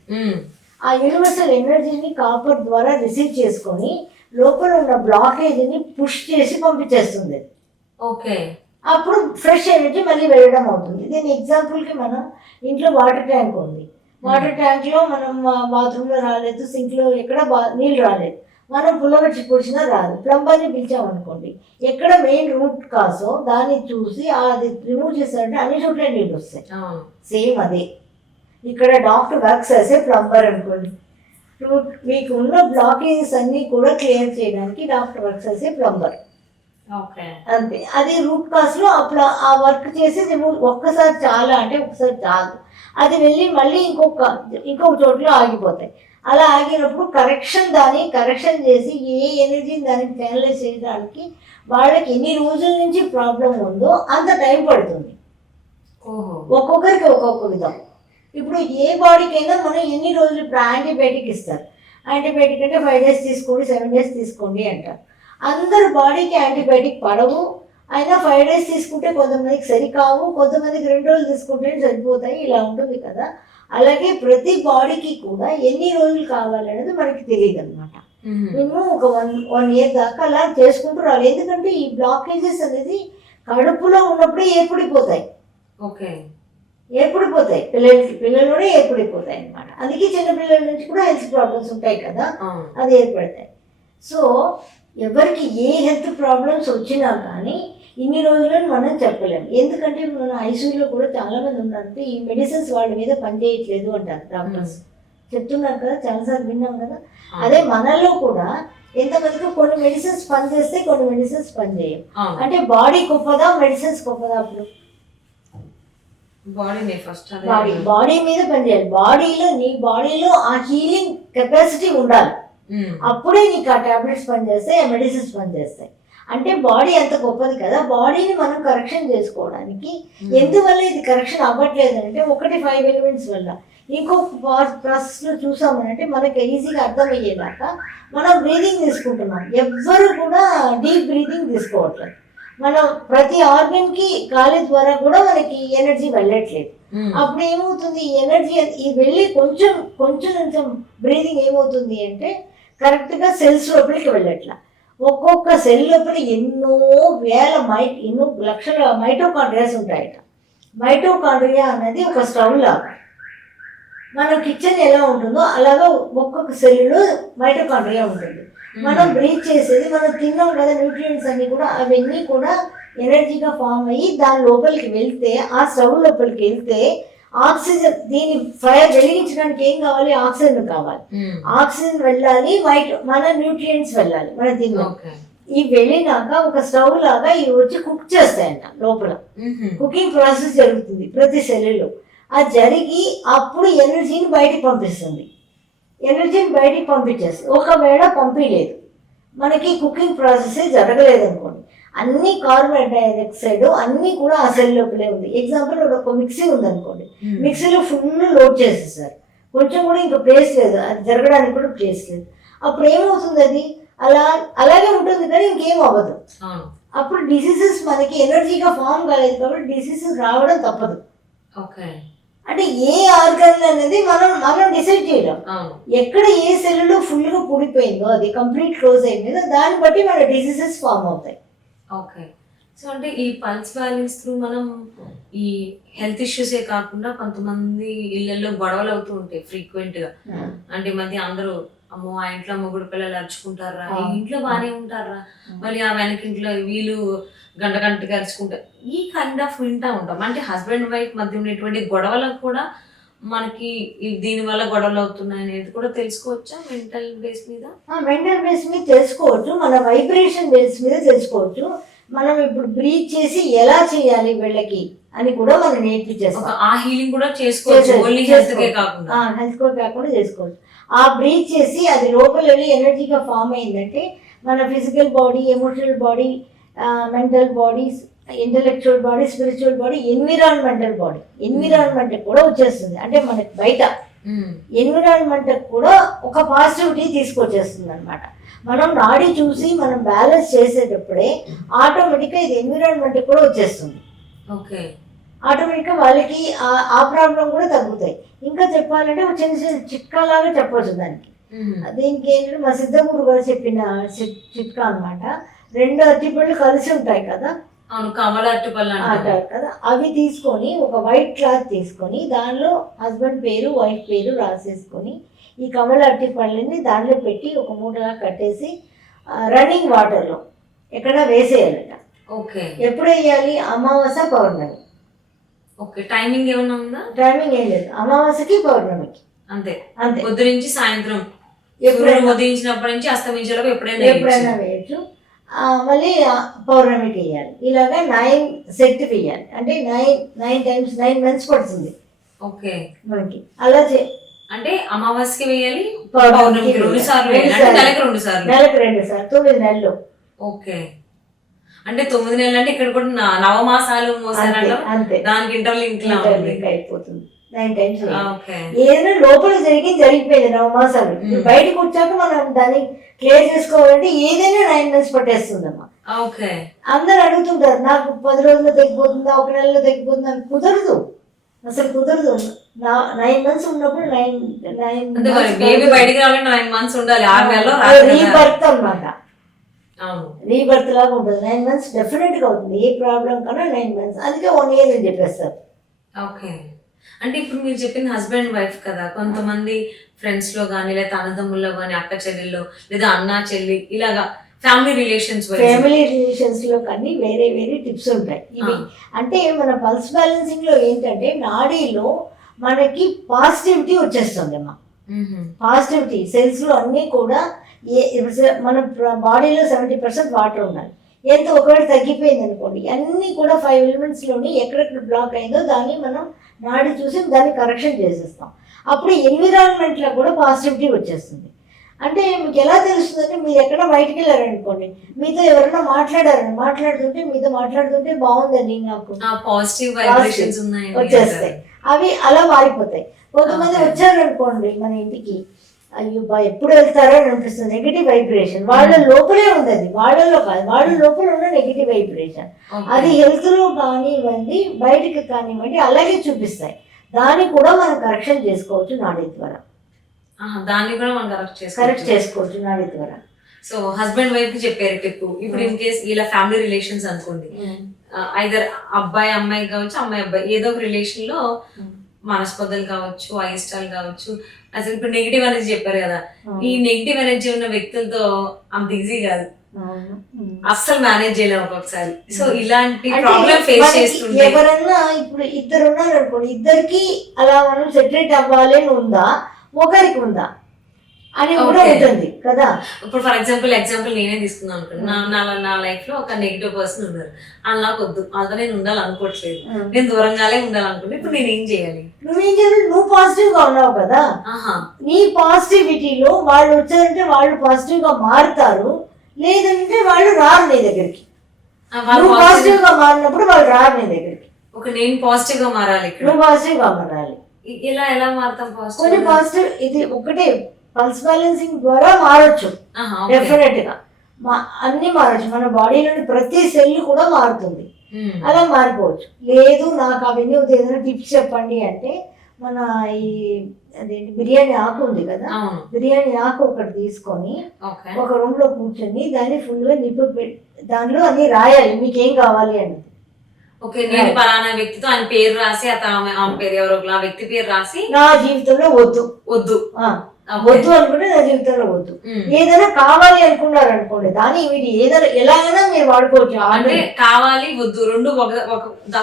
ఆ యూనివర్సల్ ఎనర్జీని కాపర్ ద్వారా రిసీవ్ చేసుకొని లోపల ఉన్న బ్లాకేజీని పుష్ చేసి పంపించేస్తుంది. ఓకే. అప్పుడు ఫ్రెష్ ఎనర్జీ మళ్ళీ వెళ్ళడం అవుతుంది. దీని ఎగ్జాంపుల్కి మనం ఇంట్లో వాటర్ ట్యాంక్ ఉంది. వాటర్ ట్యాంక్లో మనం బాత్రూంలో రాలేదు, సింక్లో ఎక్కడ నీళ్ళు రాలేదు, మనం పుల్లబెట్టి పొడిచినా రాదు. ప్లంబర్ని పిలిచామనుకోండి, ఎక్కడ మెయిన్ రూట్ కాసో దాన్ని చూసి అది రిమూవ్ చేశారంటే అన్ని చోట్ల నీళ్ళు వస్తాయి. సేమ్ అదే ఇక్కడ డాక్టర్ వర్క్స్ చేసే ప్లంబర్ అనుకోండి, మీకు ఉన్న బ్లాకేజెస్ అన్నీ కూడా క్లియర్ చేయడానికి డాక్టర్ వర్క్స్ చేసే ప్లంబర్. అంతే, అది రూట్ కాస్లో అప్పుడు ఆ వర్క్ చేసి ఒక్కసారి చాలా అంటే ఒకసారి చాలు, అది వెళ్ళి మళ్ళీ ఇంకొక చోట్ల ఆగిపోతాయి. అలా ఆగినప్పుడు కరెక్షన్ చేసి ఏ ఎనర్జీని దానికి ఛానలైజ్ చేయడానికి వాళ్ళకి ఎన్ని రోజుల నుంచి ప్రాబ్లం ఉందో అంత టైం పడుతుంది. ఒక్కొక్కరికి ఒక్కొక్క విధం. ఇప్పుడు ఏ బాడీకైనా మనం ఎన్ని రోజులు, ఇప్పుడు యాంటీబయాటిక్ ఇస్తారు, యాంటీబయాటిక్ అంటే 5 days తీసుకోండి, 7 days తీసుకోండి అంటారు. అందరు బాడీకి యాంటీబయాటిక్ పడవు, అయినా 5 days తీసుకుంటే కొంతమందికి సరికావు, కొంతమందికి 2 రోజులు తీసుకుంటే సరిపోతాయి, ఇలా ఉంటుంది కదా. అలాగే ప్రతి బాడీకి కూడా ఎన్ని రోజులు కావాలనేది మనకి తెలియదు అనమాట. మేము ఒక 1 year దాకా అలా చేసుకుంటూ రావాలి. ఎందుకంటే ఈ బ్లాకేజెస్ అనేది కడుపులో ఉన్నప్పుడే ఏర్పడిపోతాయి. పిల్లల్లోనే ఏర్పడిపోతాయి అనమాట. అందుకే చిన్నపిల్లల నుంచి కూడా హెల్త్ ప్రాబ్లమ్స్ ఉంటాయి కదా, అది ఏర్పడతాయి. సో ఎవరికి ఏ హెల్త్ ప్రాబ్లమ్స్ వచ్చినా కానీ ఇన్ని రోజులని మనం చెప్పలేము. ఎందుకంటే మన ఐసీయూలో కూడా చాలామంది ఉన్నారు, ఈ మెడిసిన్స్ వాళ్ళ మీద పనిచేయట్లేదు అంటారు డాక్టర్స్, చెప్తున్నారు కదా, చాలాసార్లు విన్నాం కదా. అదే మనలో కూడా ఎంతమందికి కొన్ని మెడిసిన్స్ పనిచేస్తే కొన్ని మెడిసిన్స్ పనిచేయవు. అంటే బాడీ గొప్పదా మెడిసిన్స్ గొప్పదా? అప్పుడు బాడీ మీద పనిచేయాలి. నీ బాడీలో ఆ హీలింగ్ కెపాసిటీ ఉండాలి. అప్పుడే నీకు ఆ టాబ్లెట్స్ పనిచేస్తాయి, ఆ మెడిసిన్స్ పనిచేస్తాయి. అంటే బాడీ అంత గొప్పది కదా. బాడీని మనం కరెక్షన్ చేసుకోవడానికి ఎందువల్ల ఇది కరెక్షన్ అవ్వట్లేదు అంటే, ఒకటి 5 elements వల్ల. ఇంకొక ప్రాసెస్లో చూసామనంటే మనకి ఈజీగా అర్థమయ్యేదాకా మనం బ్రీదింగ్ తీసుకుంటున్నాం. ఎవ్వరు కూడా డీప్ బ్రీదింగ్ తీసుకోవట్లేదు. మనం ప్రతి ఆర్గన్కి గాలి ద్వారా కూడా మనకి ఎనర్జీ వెళ్ళట్లేదు. అప్పుడు ఏమవుతుంది, ఈ ఎనర్జీ వెళ్ళి కొంచెం బ్రీదింగ్ ఏమవుతుంది అంటే కరెక్ట్గా సెల్స్ లోపలికి వెళ్ళట్లా. ఒక్కొక్క సెల్ లోపల ఎన్నో లక్షల మైటోకాండ్రియాస్ ఉంటాయట. మైటోకాండ్రియా అనేది ఒక స్టవ్ లాగా. మన కిచెన్ ఎలా ఉంటుందో అలాగా ఒక్కొక్క సెల్లో మైటోకాండ్రియా ఉంటుంది. మనం బ్రీత్ చేసేది, మనం తిన్నాం కదా న్యూట్రియంట్స్ అన్ని కూడా, అవన్నీ కూడా ఎనర్జీగా ఫామ్ అయ్యి దాని లోపలికి వెళ్తే, ఆ స్టవ్ లోపలికి వెళ్తే ఆక్సిజన్, దీని ఫైర్ వెలిగించడానికి ఏం కావాలి, ఆక్సిజన్ కావాలి. ఆక్సిజన్ వెళ్ళాలి, మన న్యూట్రియంట్స్ వెళ్ళాలి, మనం తిన్నాం. ఇవి వెళ్ళినాక ఒక స్టవ్ లాగా ఇవి వచ్చి కుక్ చేస్తాయంట లోపల. కుకింగ్ ప్రాసెస్ జరుగుతుంది ప్రతి సెల్లో. అది జరిగి అప్పుడు ఎనర్జీని బయటికి పంపిస్తుంది. ఒకవేళ పంపించలేదు, మనకి కుకింగ్ ప్రాసెస్ జరగలేదు అనుకోండి, అన్ని కార్బన్ డైఆక్సైడ్ అన్నీ కూడా ఆ సెల్ లోపలే ఉంది. ఎగ్జాంపుల్ ఒక మిక్సీ ఉందనుకోండి, మిక్సీలో ఫుల్ లోడ్ చేసేసారు, కొంచెం కూడా ఇంకా ప్లేస్ లేదు, అది జరగడానికి కూడా ప్లేస్ లేదు. అప్పుడు ఏమవుతుంది, అది అలాగే ఉంటుంది కానీ ఇంకేం అవ్వదు. అప్పుడు డిసీజెస్ మనకి ఎనర్జీగా ఫామ్ కాలేదు కాబట్టి డిసీజెస్ రావడం తప్పదు. అంటే ఏ ఆర్గన్ అనేది మనం డిసైడ్ చేయడం. ఎక్కడ ఏ సెల్లో ఫుల్గా పుడిపోయిందో అది కంప్లీట్ క్లోజ్ అయిపోయిందో దాన్ని బట్టి మన డిసీజెస్ ఫామ్ అవుతాయి. సో అంటే ఈ పల్స్ బ్యాలెన్స్ త్రూ మనం ఈ హెల్త్ ఇష్యూసే కాకుండా కొంతమంది ఇళ్లలో గొడవలు అవుతూ ఉంటాయి ఫ్రీక్వెంట్ గా. అంటే మధ్య అందరూ అమ్మో ఆ ఇంట్లో మొగుడు పిల్లలు అరుచుకుంటారా, ఈ ఇంట్లో బాగానే ఉంటారా, మళ్ళీ ఆ వెనకింట్లో వీళ్ళు గంటగా అరుచుకుంటారు, ఈ కైండ్ ఆఫ్ వింటా ఉంటాం. అంటే హస్బెండ్ వైఫ్ మధ్య ఉండేటువంటి గొడవలకు కూడా మనకి దీని వల్ల గొడవలు అవుతున్నాయి అనేది కూడా తెలుసుకోవచ్చా మెంటల్ బేస్ మీద? మెంటల్ బేస్ మీద తెలుసుకోవచ్చు, మన వైబ్రేషన్ బేస్ మీద తెలుసుకోవచ్చు. మనం ఇప్పుడు బ్రీత్ చేసి ఎలా చేయాలి వీళ్ళకి అని కూడా మనం నేర్పించేస్తాం. ఆ హీలింగ్ కూడా చేసుకోవచ్చు, హెల్త్ కే కాకుండా చేసుకోవచ్చు. ఆ బ్రీత్ చేసి అది లోపల వెళ్ళి ఎనర్జీగా ఫామ్ అయిందంటే మన physical body, emotional body, mental bodies intellectual body, spiritual body, environmental body. Environment కూడా వచ్చేస్తుంది, అంటే మనకి బయట ఎన్విరాన్మెంట్ కూడా ఒక పాజిటివిటీ తీసుకొచ్చేస్తుంది అనమాట. మనం నాడి చూసి మనం బ్యాలెన్స్ చేసేటప్పుడే ఆటోమేటిక్గా ఇది ఎన్విరాన్మెంట్ కూడా వచ్చేస్తుంది. ఓకే, ఆటోమేటిక్గా వాళ్ళకి ఆ ప్రాబ్లం కూడా తగ్గుతాయి. ఇంకా చెప్పాలంటే ఒక చిన్న చిన్న చిట్కాలాగా చెప్పవచ్చు దానికి. దీనికి ఏంటంటే మా సిద్ధగురు గారు చెప్పిన చిట్కా అనమాట. 2 అరటిపళ్ళు కలిసి ఉంటాయి కదా, అవును, కమల అరటిపళ్ళు అంటారు కదా, అవి తీసుకొని ఒక వైట్ క్లాత్ తీసుకొని దానిలో హస్బెండ్ పేరు, వైఫ్ పేరు రాసేసుకొని ఈ కమల అరటిపళ్ళని దానిలో పెట్టి ఒక మూటలా కట్టేసి రన్నింగ్ వాటర్లో ఎక్కడ వేసేయాలట. ఓకే, ఎప్పుడు వేయాలి? అమావాస, పౌర్ణమి. ఓకే, టైమింగ్ ఏమన్నా ఉందా? టైమింగ్ ఏం లేదు, అమావాసకి అంతే అంతే. పొద్దు నుంచి సాయంత్రం ఎప్పుడైనా ఉదయించినప్పటి నుంచి అస్తమించేలోపు ఎప్పుడైనా వేయచ్చు. మళ్ళీ పౌర్ణమికి వేయాలి. ఇలాగా 9 సెట్ వేయాలి, అంటే 9 టైమ్స్ 9 మంత్స్ పడుతుంది. ఓకే, మనకి అలా అంటే అమావాస్యకి వేయాలి, పౌర్ణమికి పౌర్ణమికి 2 సార్లు వేయాలి, అంటే నెలకు 2 సార్లు. నెలకు 2 సార్లు, 9 నెలలు. ఓకే, అంటే 9 నెలలు అంటే ఇక్కడ కూడా నవమాసాలు మోసాలు అంతే, దానికి ఇంటర్లింక్ అయిపోతుంది. 9 టైమ్స్. ఓకే, ఏదైనా లోపల జరిగిపోయింది 9 మాసాలు. బయటకు వచ్చాక మనం దాన్ని క్లియర్ చేసుకోవాలంటే ఏదైనా 9 మంత్స్ పట్టేస్తుందమ్మా. ఓకే, అందరు అడుగుతుంటారు, నాకు 10 రోజుల్లో తగ్గిపోతుందా, 1 నెలలో తగ్గిపోతుందా అని. కుదరదు, అసలు కుదరదు. 9 మంత్స్ ఉన్నప్పుడు 9 బేబీ బయటికి రావాలంటే 9 మంత్స్ ఉండాలి, 6 నెలలు రీబర్త్ అనమాట. రీబర్త్ లాగా ఉంటుంది. 9 మంత్స్ డెఫినెట్ గా అవుతుంది, ఏ ప్రాబ్లం కన్నా 9 మంత్స్. అందుకే 1 year అని చెప్పేస్తారు. ఓకే, అంటే ఇప్పుడు మీరు చెప్పింది హస్బెండ్ వైఫ్ కదా, కొంతమంది ఫ్రెండ్స్ లో కానీ లేదా అన్నదమ్ముల్లో కానీ అక్క చెల్లెల్లో లేదా అన్న చెల్లి ఇలాగా ఫ్యామిలీ రిలేషన్స్ లో కానీ వేరే వేరే టిప్స్ ఉంటాయి ఇవి. అంటే మన పల్స్ బ్యాలెన్సింగ్ లో ఏంటంటే నాడీలో మనకి పాజిటివిటీ వచ్చేస్తుంది అమ్మా. పాజిటివిటీ సెల్స్ లో అన్నీ కూడా మన బాడీలో 70% వాటర్ ఉండాలి. ఎంత ఒకవేళ తగ్గిపోయింది అనుకోండి, అన్నీ కూడా 5 ఎలిమెంట్స్ లోని ఎక్కడెక్కడ బ్లాక్ అయిందో దాన్ని మనం నాడి చూసి దాన్ని కరెక్షన్ చేసేస్తాం. అప్పుడు ఎన్విరాన్మెంట్ లో కూడా పాజిటివిటీ వచ్చేస్తుంది. అంటే మీకు ఎలా తెలుస్తుందంటే, మీరు ఎక్కడ బయటికి వెళ్ళారనుకోండి, మీతో ఎవరైనా మాట్లాడుతుంటే మీతో మాట్లాడుతుంటే బాగుందండి, నాకు పాజిటివ్ వచ్చేస్తాయి, అవి అలా మారిపోతాయి. కొంతమంది వచ్చారనుకోండి మన ఇంటికి, అయ్యో బా ఎప్పుడు వెళ్తారో అని అనిపిస్తుంది. నెగిటివ్ వైబ్రేషన్ వాళ్ళ లోపలే ఉంది, అది వాళ్ళలో కాదు, వాళ్ళ లోపల ఉన్న నెగిటివ్ వైబ్రేషన్. అది హెల్త్ లో కానివ్వండి, బయటికి కానివ్వండి, అలాగే చూపిస్తాయి. దాన్ని కూడా మనం కరెక్షన్ చేసుకోవచ్చు నాడీ ద్వారా. దాన్ని కూడా మనం కరెక్ట్ చేసుకోవచ్చు నాడీ ద్వారా. సో హస్బెండ్ వైఫ్ కి చెప్పారు టిప్. ఇప్పుడు ఇన్ కేస్ ఇలా ఫ్యామిలీ రిలేషన్స్ అనుకోండి, ఐదర్ అబ్బాయి అమ్మాయి కావచ్చు, అమ్మాయి అబ్బాయి, ఏదో ఒక రిలేషన్ లో మనస్పర్ధలు కావచ్చు, అయిష్టాలు కావచ్చు, అసలు ఇప్పుడు నెగిటివ్ ఎనర్జీ చెప్పారు కదా, ఈ నెగిటివ్ ఎనర్జీ ఉన్న వ్యక్తులతో అంత ఈజీ కాదు, అస్సలు మేనేజ్ చేయలేము ఒక్కొక్కసారి. సో ఇలాంటి ప్రాబ్లం ఫేస్ చేస్తుంటే ఎవరన్నా ఇప్పుడు 2 ఉన్నారు అనుకోండి, ఇద్దరికి అలా మనం సెపరేట్ అవ్వాలి అని ఉందా, ఒకరికి ఉందా అని కూడా ఉంటుంది కదా. ఇప్పుడు ఫర్ ఎగ్జాంపుల్ నేనే తీసుకుందాం అనుకోండి, నా లైఫ్ లో ఒక నెగిటివ్ పర్సన్ ఉన్నారు, అలా వద్దు, అలా నేను ఉండాలనుకోవట్లేదు, నేను దూరంగానే ఉండాలనుకుంటే ఇప్పుడు నేను ఏం చేయాలి? నువ్వేం చేయాలి? నువ్వు పాజిటివ్ గా ఉన్నావు కదా, నీ పాజిటివిటీలో వాళ్ళు వచ్చారంటే వాళ్ళు పాజిటివ్ గా మారుతారు, లేదంటే వాళ్ళు రారు నీ దగ్గరికి. నువ్వు పాజిటివ్ గా మారినప్పుడు వాళ్ళు రారు నీ దగ్గరికి. నేను పాజిటివ్ గా మారాలి, నువ్వు పాజిటివ్ గా మారాలి. ఎలా మారుతాం? కొంచెం పాజిటివ్, ఇది ఒకటే పల్స్ బ్యాలెన్సింగ్ ద్వారా మారచ్చు డెఫినెట్ గా. అన్ని మారచ్చు, మన బాడీలోని ప్రతి సెల్ కూడా మారుతుంది, అలా మారిపోవచ్చు. లేదు నాకు అవన్నీ ఏదైనా టిప్స్ చెప్పండి అంటే, మన ఈ అదేంటి బిర్యానీ ఆకు ఉంది కదా, బిర్యానీ ఆకు ఒకటి తీసుకొని ఒక రూమ్ లో కూర్చొని దాన్ని ఫుల్ గా నిప్పు దానిలో అన్ని రాయాలి, మీకేం కావాలి అని. ఓకే, నేను పలానా వ్యక్తితో ఆయన పేరు రాసి, ఆమె పేరు ఎవరో ఆ వ్యక్తి పేరు రాసి, నా జీవితంలో వద్దు వద్దు వద్దు అనుకుంటే నా జీవితంలో వద్దు. ఏదైనా కావాలి అనుకున్నారు అనుకోండి, దాన్ని వీటి ఏదైనా ఎలాగైనా మీరు వాడుకోవచ్చు. అంటే కావాలి వద్దు రెండు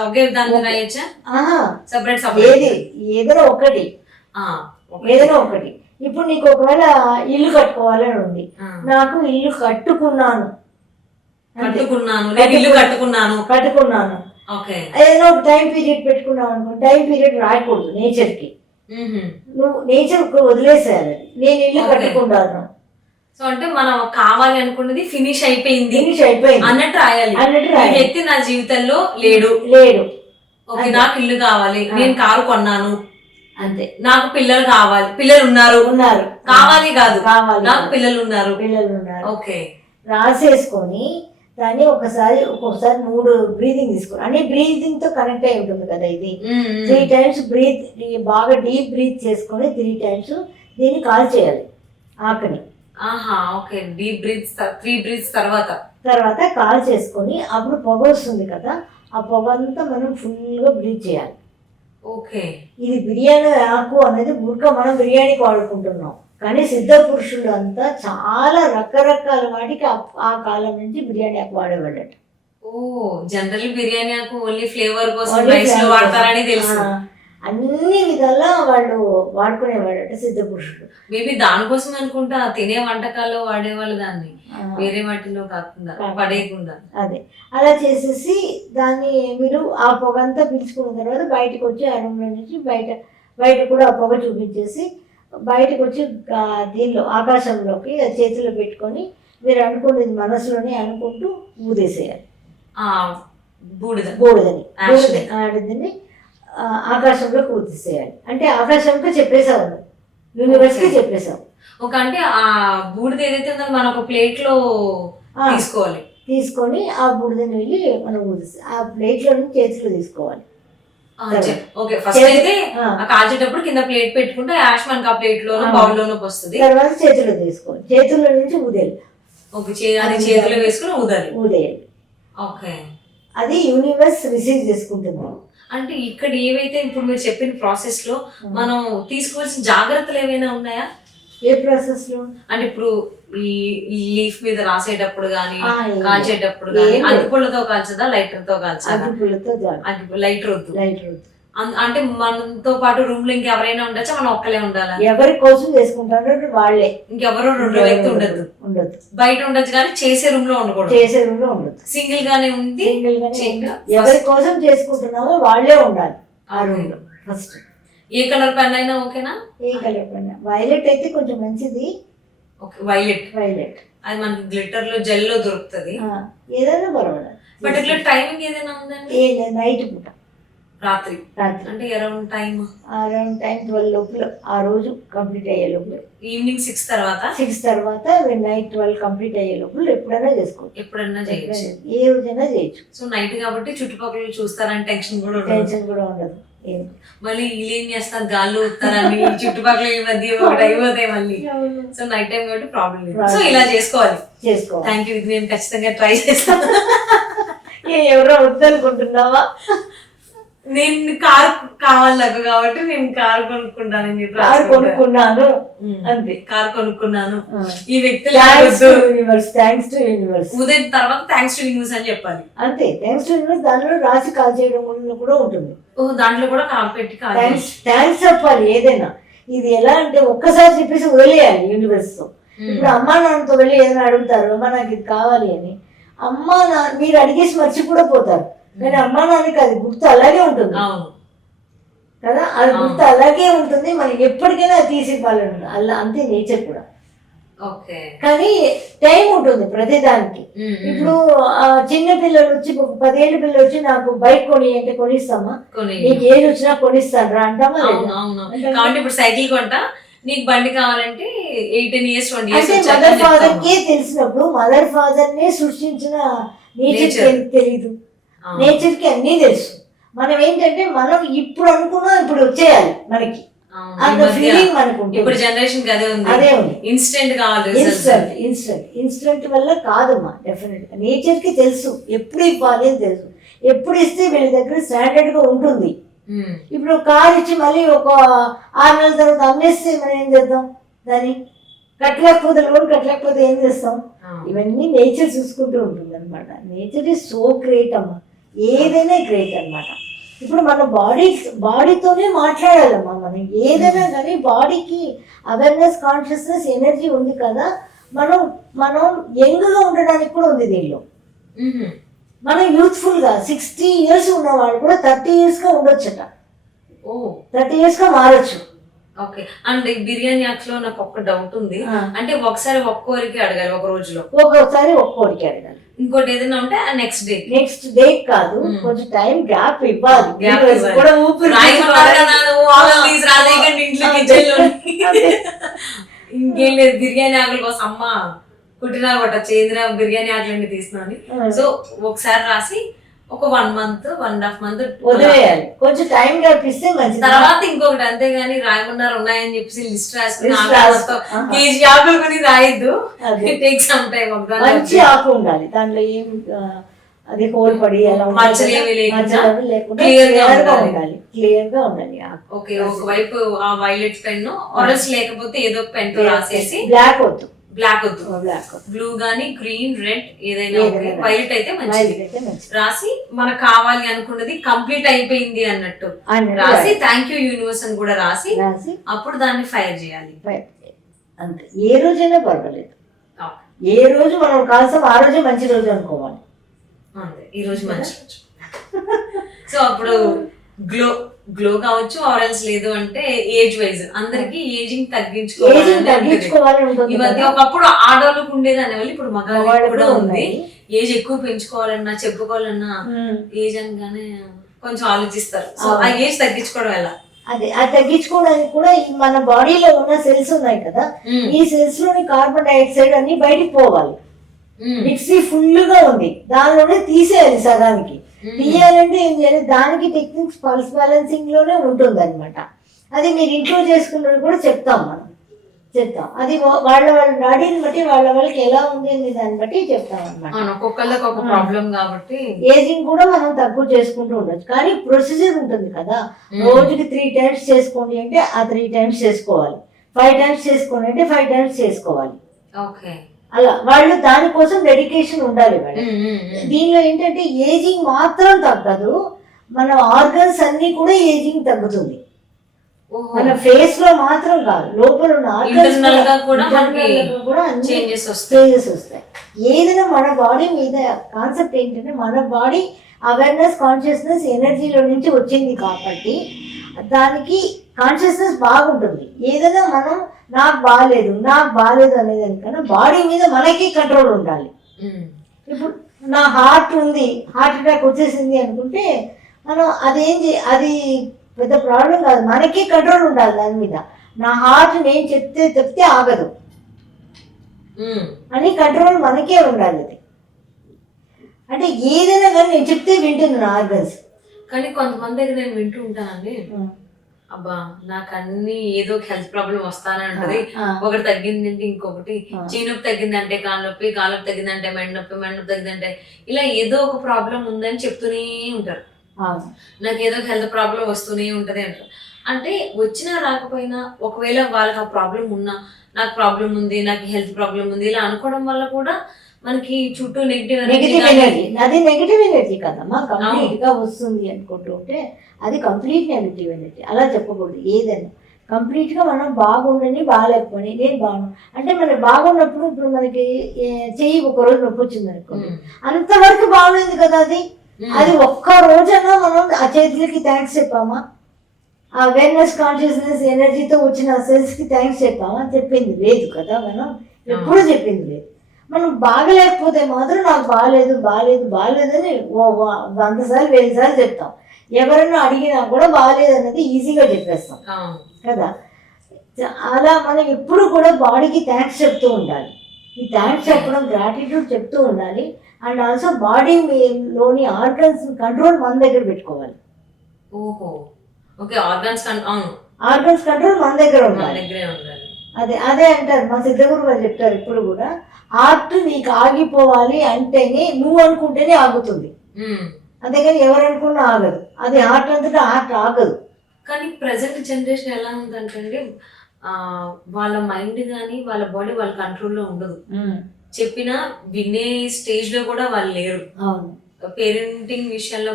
ఒకే దాన్ని రాయొచ్చా? ఏదైనా ఒకటి, ఏదైనా ఒకటి. ఇప్పుడు నీకు ఒకవేళ ఇల్లు కట్టుకోవాలని ఉంది, నాకు ఇల్లు కట్టుకున్నాను, ఏదైనా ఒక టైం పీరియడ్ పెట్టుకున్నావు అనుకో, టైం పీరియడ్ రాయకూడదు నేచర్ కి. నువ్వు నేచర్ వదిలేసేయాలి, నేను ఇల్లు కట్టుకుంటాను. సో అంటే మనం కావాలి అనుకున్నది ఫినిష్ అయిపోయింది ఫినిష్ అయిపోయింది అన్నట్టు రాయాలి. అన్నట్టు ఈ రాయాలి. వ్యక్తి నా జీవితంలో లేడు, లేడు ఓకే నాకు ఇల్లు కావాలి, నేను కారు కొన్నాను, అంతే, నాకు పిల్లలు కావాలి, పిల్లలు ఉన్నారు, ఉన్నారు కావాలి కాదు కావాలి నాకు పిల్లలు ఉన్నారు, పిల్లలు ఉన్నారు ఓకే రాసేసుకొని దాన్ని ఒక్కొక్కసారి 3 బ్రీదింగ్ తీసుకోవాలి. అంటే బ్రీదింగ్ తో కనెక్ట్ అయి ఉంటుంది కదా ఇది. 3 టైమ్స్ బ్రీత్, బాగా డీప్ బ్రీత్ చేసుకొని 3 టైమ్స్ దీన్ని కాల్ చేయాలి ఆకని. ఆహా ఓకే, డీప్ బ్రీత్స్ 3 బ్రీత్స్ తర్వాత కాల్ చేసుకొని అప్పుడు పొగ వస్తుంది కదా, ఆ పొగ అంతా మనం ఫుల్గా బ్రీత్ చేయాలి. ఓకే, ఇది బిర్యానీ ఆకు అనేది మనం బిర్యానీకి వాడుకుంటున్నాం, కానీ సిద్ధ పురుషులు అంతా చాలా రకరకాల వాటికి ఆ కాలం నుంచి బిర్యానీ ఆకు వాడేవాడట. ఓ జనరల్ బిర్యానీ ఆకు ఓన్లీ ఫ్లేవర్ కోసం రైస్ లో వాడతారని తెలుసు. అన్ని విధాలా వాళ్ళు వాడుకునేవాడట సిద్ధ పురుషులు. మేబీ దానికోసం అనుకుంటా తినే వంటకాల్లో వాడేవాళ్ళు దాన్ని, వేరే వాటిలో కాకుండా పడేయకుండా. అదే అలా చేసేసి దాన్ని మీరు ఆ పొగ అంతా పీల్చుకున్న తర్వాత బయటకు వచ్చి ఆ రూమ్లో నుంచి బయట కూడా ఆ పొగ చూపించేసి బయటకు వచ్చి దీనిలో ఆకాశంలోకి చేతిలో పెట్టుకొని మీరు అనుకునేది మనసులోనే అనుకుంటూ ఊదేసేయాలి. బూడిదని ఆకాశంలోకి ఊదేసేయాలి. అంటే ఆకాశంలో చెప్పేసావు, యూనివర్స్కి చెప్పేసావు. ఒక అంటే ఆ బూడిద ఏదైతే ఉందో మనం ఒక ప్లేట్ లో తీసుకొని ఆ బూడిదని వెళ్ళి మనం ఊదేసి ఆ ప్లేట్ లో నుంచి చేతిలో తీసుకోవాలి. ఓకే, ఫస్ట్ అయితే కాల్చేటప్పుడు కింద ప్లేట్ పెట్టుకుంటే యాష్ మనకి ఆ ప్లేట్ లోనో బౌల్ లోనో వస్తుంది. తర్వాత చేతిలో తీసుకోవాలి, చేతుల్లో నుంచి ఊదేయాలి. ఓకే, చేతిలో వేసుకుని ఊదేయాలి. ఓకే, అది యూనివర్స్ రిసీవ్ చేసుకుంటుంది. అంటే ఇక్కడ ఏవైతే ఇప్పుడు మీరు చెప్పిన ప్రాసెస్ లో మనం తీసుకోవాల్సిన జాగ్రత్తలు ఏమైనా ఉన్నాయా? ఏ ప్రాసెస్ లో అంటే ఇప్పుడు ఈ లీఫ్ మీద రాసేటప్పుడు గానీ కాల్చేటప్పుడు గానీ అగ్గిపుల్లతో కాల్చదా లైటర్ తో కాల్చదా? లైటర్ వద్దు. అంటే మనతో పాటు రూమ్ లో ఇంకెవరైనా ఉండొచ్చా, మనం ఒక్కలే ఉండాలా? ఎవరి కోసం చేసుకుంటారో వాళ్ళే, ఇంకెవరో 2 వ్యక్తి ఉండదు. బయట ఉండొచ్చు కానీ చేసే రూమ్ లో ఉండకూడదు. సింగిల్ గానే ఉంది. ఎవరి కోసం చేసుకుంటున్నామో వాళ్ళే ఉండాలి ఆ రూమ్ లో. ఫస్ట్ ఏ కలర్ పెన్ అయినా ఓకేనా? ఏ కలర్ పెన్, వైలెట్ అయితే కొంచెం మంచిది. వైలెట్ అది మనకి గ్లిటర్ లో జెల్ లో దొరుకుతుంది. ఏదైనా పర్వాలేదు. పర్టికులర్ టైమింగ్ ఏదైనా ఉందండి? నైట్ పూట, రాత్రి అంటే అరౌండ్ టైం 12 లోపల ఆ రోజు కంప్లీట్ అయ్యే లోపల, ఈవినింగ్ 6 తర్వాత నైట్ 12 కంప్లీట్ అయ్యే లోపల ఎప్పుడైనా చేసుకోవచ్చు. ఎప్పుడైనా చేయొచ్చు, ఏ రోజైనా చేయొచ్చు. సో నైట్ కాబట్టి చుట్టుపక్కల చూస్తారని టెన్షన్ కూడా ఉండదు. మళ్ళీ వీళ్ళు ఏం చేస్తారు, గాల్లో ఊతారని చుట్టుపక్కల ఈ మధ్య ఒకటి అయిపోతాయి మళ్ళీ. సో నైట్ టైం కాబట్టి ప్రాబ్లం లేదు. సో ఇలా చేసుకోవాలి. థ్యాంక్ యూ, ఇది నేను ఖచ్చితంగా ట్రై చేస్తాను. ఎవరో వద్దనుకుంటున్నావా? నేను కార్ కావాలి నాకు కాబట్టి నేను కార్ కొనుక్కుంటానని చెప్పి కొనుక్కున్నాను, అంతే. కార్ కొనుక్కున్నాను. ఈ వ్యక్తి ఉదయం తర్వాత థ్యాంక్స్ టు యూనివర్స్ అని చెప్పాలి, అంతే. థ్యాంక్స్ టు యూనివర్స్ దానిలో రాసి కాల్ చేయడం కూడా ఉంటుంది. దాంట్లో కూడా పెట్టి థ్యాంక్స్ చెప్పాలి ఏదైనా. ఇది ఎలా అంటే ఒక్కసారి చెప్పేసి వదిలేయాలి యూనివర్స్ తో. ఇప్పుడు అమ్మా నాన్నతో వెళ్ళి ఏదైనా అడుగుతారు, అమ్మా నాకు ఇది కావాలి అని. అమ్మా నాన్న మీరు అడిగేసి మర్చి కూడా పోతారు, కానీ అమ్మా నాన్నకి అది గుర్తు అలాగే ఉంటుంది కదా, అది గుర్తు అలాగే ఉంటుంది. మనకి ఎప్పటికైనా అది తీసి ఇవ్వాలని అలా, అంతే నేచర్ కూడా. కానీ టైం ఉంటుంది ప్రతిదానికి. ఇప్పుడు చిన్న పిల్లలు వచ్చి 10 ఏళ్ళ పిల్లలు వచ్చి నాకు బైక్ కొని అంటే కొనిస్తామా, నీకు ఏది వచ్చినా కొనిస్తాను రా అంటామా? ఇప్పుడు సైకిల్ కొంటా, నీకు బండి కావాలంటే 18 years 20 years అంటే మదర్ ఫాదర్ కే తెలిసినప్పుడు మదర్ ఫాదర్ నే సృష్టించిన నేచర్ తెలియదు. నేచర్ కి అన్నీ తెలుసు. మనం ఏంటంటే మనం ఇప్పుడు అనుకున్నా ఇప్పుడు వచ్చేయాలి మనకి, అంత ఫీలింగ్ మనకు ఉంటుంది. ఇప్పుడు జనరేషన్ అదే ఉంది, ఇన్స్టెంట్ కావాలి. ఇన్స్టెంట్ వల్ల కాదమ్మా, డెఫినెట్ గా నేచర్ కి తెలుసు ఎప్పుడు ఇవ్వాలి అని తెలుసు. ఎప్పుడు ఇస్తే వీళ్ళ దగ్గర స్టాండర్డ్ గా ఉంటుంది. ఇప్పుడు కార్ ఇచ్చి మళ్ళీ ఒక 6 నెలల తర్వాత అమ్మేస్తే మనం ఏం చేద్దాం? దాన్ని కట్టలేకపోతే ఏం చేస్తాం? ఇవన్నీ నేచర్ చూసుకుంటూ ఉంటుంది అనమాట. నేచర్ ఈజ్ సో గ్రేట్ అమ్మా, ఏదైనా గ్రేట్ అనమాట. ఇప్పుడు మన బాడీతోనే మాట్లాడాలమ్మా మనం ఏదైనా కానీ. బాడీకి అవేర్నెస్, కాన్షియస్నెస్, ఎనర్జీ ఉంది కదా. మనం యంగ్గా ఉండడానికి కూడా ఉంది దీనిలో. మనం యూత్ఫుల్గా 60 years ఉన్నవాళ్ళు కూడా 30 yearsగా ఉండొచ్చట, 30 yearsగా మారచ్చు. ఓకే. అండ్ ఈ బిర్యానీ ఆకులో నాకు ఒక్క డౌట్ ఉంది. అంటే ఒకసారి ఒక్కోరికి అడగాలి ఒక రోజులో, ఒక్కొక్కసారి ఒక్కోరికి అడగాలి. ఇంకోటి ఏదైనా ఉంటే నెక్స్ట్ డే కాదు, కొంచెం టైం గ్యాప్ ఇవ్వాలి. Gap ఇవ్వాలి. కూడా ఊపిరి ఇంకేం లేదు, బిర్యానీ ఆకుల కోసం అమ్మ కుట్టినా కొట్ట చేదిన బిర్యానీ ఆకులన్నీ తీసినాని. సో ఒకసారి రాసి ఒక 1 month 1.5 month వదిలేయాలి, కొంచెం టైం గ్యాప్ ఇస్తే మంచిది. తర్వాత ఇంకొకటి, అంతేగాని రాయమన్నారు ఉన్నాయని చెప్పేసి లిస్ట్ రాసుకుని కేజీ ఆకులు కొని రాయొద్దు. Take some time. మంచి ఆకు ఉండాలి, దాంట్లో ఏం అది కోల్పడి అలా మచ్చలేమి లేకుండా లేకుండా క్లియర్ గా ఉండాలి, క్లియర్ గా ఉండాలి ఆకు. ఓకే, ఒకవైపు ఆ వైలెట్ పెన్ ఆరెంజ్ లేకపోతే ఏదో పెన్ తో రాసేసి, బ్లాక్ వద్దు, బ్లాక్ వద్దు, బ్లాక్ బ్లూ గానీ గ్రీన్ రెడ్ ఏదైనా ఓకే, వైలెట్ అయితే మంచిది రాసి మనకు కావాలి అనుకున్నది కంప్లీట్ అయిపోయింది అన్నట్టు రాసి థ్యాంక్ యూ యూనివర్స్ అని కూడా రాసి అప్పుడు దాన్ని ఫైర్ చేయాలి. అంతే, ఏ రోజైనా పర్వాలేదు, ఏ రోజు మనం కాల్సాం ఆ రోజే మంచి రోజు అనుకోవాలి. అంతే, ఈ రోజు మంచి రోజు. సో అప్పుడు గ్లో కావచ్చు, ఆరెంజ్ లేదు అంటే ఏజ్ వైజ్ అందరికి ఏజింగ్ తగ్గించుకోవాలి. ఈ మధ్య ఒకప్పుడు ఆడవాళ్ళకు ఉండేది అనేవాళ్ళు, ఇప్పుడు మగవాళ్ళకి కూడా ఉంది. ఏజ్ ఎక్కువ పెంచుకోవాలన్నా చెప్పుకోవాలన్నా ఏజ్ అనగానే కొంచెం ఆలోచిస్తారు. సో ఆ ఏజ్ తగ్గించుకోవడం ఎలా? అది తగ్గించుకోవడానికి కూడా మన బాడీలో ఉన్న సెల్స్ ఉన్నాయి కదా, ఈ సెల్స్ లోని కార్బన్ డైఆక్సైడ్ అన్ని బయటికి పోవాలి. మిక్సీ ఫుల్ గా ఉంది, దానిలోనే తీసేయాలి సగానికి. తీయాలంటే ఏం చేయాలి, దానికి టెక్నిక్స్ పల్స్ బ్యాలెన్సింగ్ లోనే ఉంటుంది అనమాట. అది మీరు ఇంట్లో చేసుకున్నది కూడా చెప్తాం, అది వాళ్ళ బాడీని బట్టి వాళ్ళకి ఎలా ఉంది అనే దాన్ని బట్టి చెప్తాం అనమాట. ఒక్కొక్కళ్ళకి ఒక ప్రాబ్లం కాబట్టి ఏజింగ్ కూడా మనం తక్కువ చేసుకుంటూ ఉండొచ్చు, కానీ ప్రొసీజర్ ఉంటుంది కదా. రోజుకి 3 times చేసుకోండి అంటే ఆ 3 times చేసుకోవాలి, 5 times చేసుకోండి అంటే 5 times చేసుకోవాలి. ఓకే, అలా వాళ్ళు దానికోసం డెడికేషన్ ఉండాలి వాళ్ళు. దీనిలో ఏంటంటే ఏజింగ్ మాత్రం తగ్గదు, మన ఆర్గన్స్ అన్ని కూడా ఏజింగ్ తగ్గుతుంది. మన ఫేస్ లో మాత్రం కాదు, లోపల ఉన్న ఆర్గన్స్ కూడా చేంజెస్ వస్తాయి. ఏదైనా మన బాడీ మీద కాన్సెప్ట్ ఏంటంటే, మన బాడీ అవేర్నెస్, కాన్షియస్నెస్ ఎనర్జీలో నుంచి వచ్చింది కాబట్టి దానికి కాన్షియస్నెస్ బాగుంటుంది. ఏదైనా మనం నాకు బాగాలేదు అనేది కన్నా బాడీ మీద మనకి కంట్రోల్ ఉండాలి. ఇప్పుడు నా హార్ట్ ఉంది, హార్ట్ అటాక్ వచ్చేసింది అనుకుంటే మనం అది పెద్ద ప్రాబ్లం కాదు, మనకి కంట్రోల్ ఉండాలి దాని మీద. నా హార్ట్ నేను చెప్తే ఆగదు అని కంట్రోల్ మనకే ఉండాలి. అది అంటే ఏదైనా కానీ నేను చెప్తే వింటుంది నా ఆర్గన్స్. కానీ కొంతమంది దగ్గర నేను వింటూ ఉంటానండి, అబ్బా నాకు అన్ని ఏదో హెల్త్ ప్రాబ్లం వస్తానంటది, ఒకటి తగ్గిందంటే ఇంకొకటి, చీనొప్పి తగ్గిందంటే కాలు నొప్పి తగ్గిందంటే మెడ నొప్పి తగ్గిందంటే ఇలా ఏదో ఒక ప్రాబ్లం ఉందని చెప్తూనే ఉంటారు. నాకు ఏదో హెల్త్ ప్రాబ్లం వస్తూనే ఉంటది అంటారు. అంటే వచ్చినా రాకపోయినా ఒకవేళ వాళ్ళకి ఆ ప్రాబ్లం ఉన్నా, నాకు ప్రాబ్లం ఉంది, నాకు హెల్త్ ప్రాబ్లం ఉంది ఇలా అనుకోవడం వల్ల కూడా మనకి చుట్టూ నెగిటివ్ ఎనర్జీ, అది నెగిటివ్ ఎనర్జీ కదమ్మా. కంప్లీట్ గా వస్తుంది అనుకుంటూ ఉంటే అది కంప్లీట్ నెగిటివ్ ఎనర్జీ. అలా చెప్పకూడదు. ఏదైనా కంప్లీట్ గా మనం బాగుండని బాగాలేకపోయి నేను బాగున్నాను అంటే మనకి బాగున్నప్పుడు, ఇప్పుడు మనకి చెయ్యి ఒక రోజు నొప్పి వచ్చింది అనుకోండి, అంతవరకు బాగుంది కదా. అది ఒక్క రోజైనా మనం ఆ చేతులకి థ్యాంక్స్ చెప్పామా, ఆ అవేర్నెస్, కాన్షియస్నెస్ ఎనర్జీతో వచ్చిన సెల్స్ కి థ్యాంక్స్ చెప్పామా? చెప్పింది లేదు కదా. మనం ఎప్పుడు చెప్పింది లేదు. మనం బాగలేకపోతే మాత్రం నాకు బాగాలేదని 100 సార్లు 1000 సార్లు చెప్తాం. ఎవరైనా అడిగినా కూడా బాగాలేదు అన్నది ఈజీగా చెప్పేస్తాం కదా. అలా మనం ఎప్పుడు కూడా బాడీకి థ్యాంక్స్ చెప్తూ ఉండాలి. ఈ థ్యాంక్స్ చెప్పడం, గ్రాటిట్యూడ్ చెప్తూ ఉండాలి. అండ్ ఆల్సో బాడీ లోని ఆర్గన్స్ కంట్రోల్ మన దగ్గర పెట్టుకోవాలి. ఆర్గన్స్ కంట్రోల్ మన దగ్గర ఉండాలి. అదే అంటారు మా సిద్ధగురు గారు చెప్తారు ఇప్పుడు కూడా, హార్ట్ నీకు ఆగిపోవాలి అంటేనే నువ్వు అనుకుంటేనే ఆగుతుంది, అంతేగాని ఎవరు అనుకున్నా ఆగదు. అది హార్ట్ అంతటా హార్ట్ ఆగదు. కానీ ప్రజెంట్ జనరేషన్ ఎలా ఉందంటే వాళ్ళ మైండ్ కానీ వాళ్ళ బాడీ వాళ్ళ కంట్రోల్లో ఉండదు. చెప్పినా వినే స్టేజ్ లో కూడా వాళ్ళు లేరు. పేరెంటింగ్ విషయంలో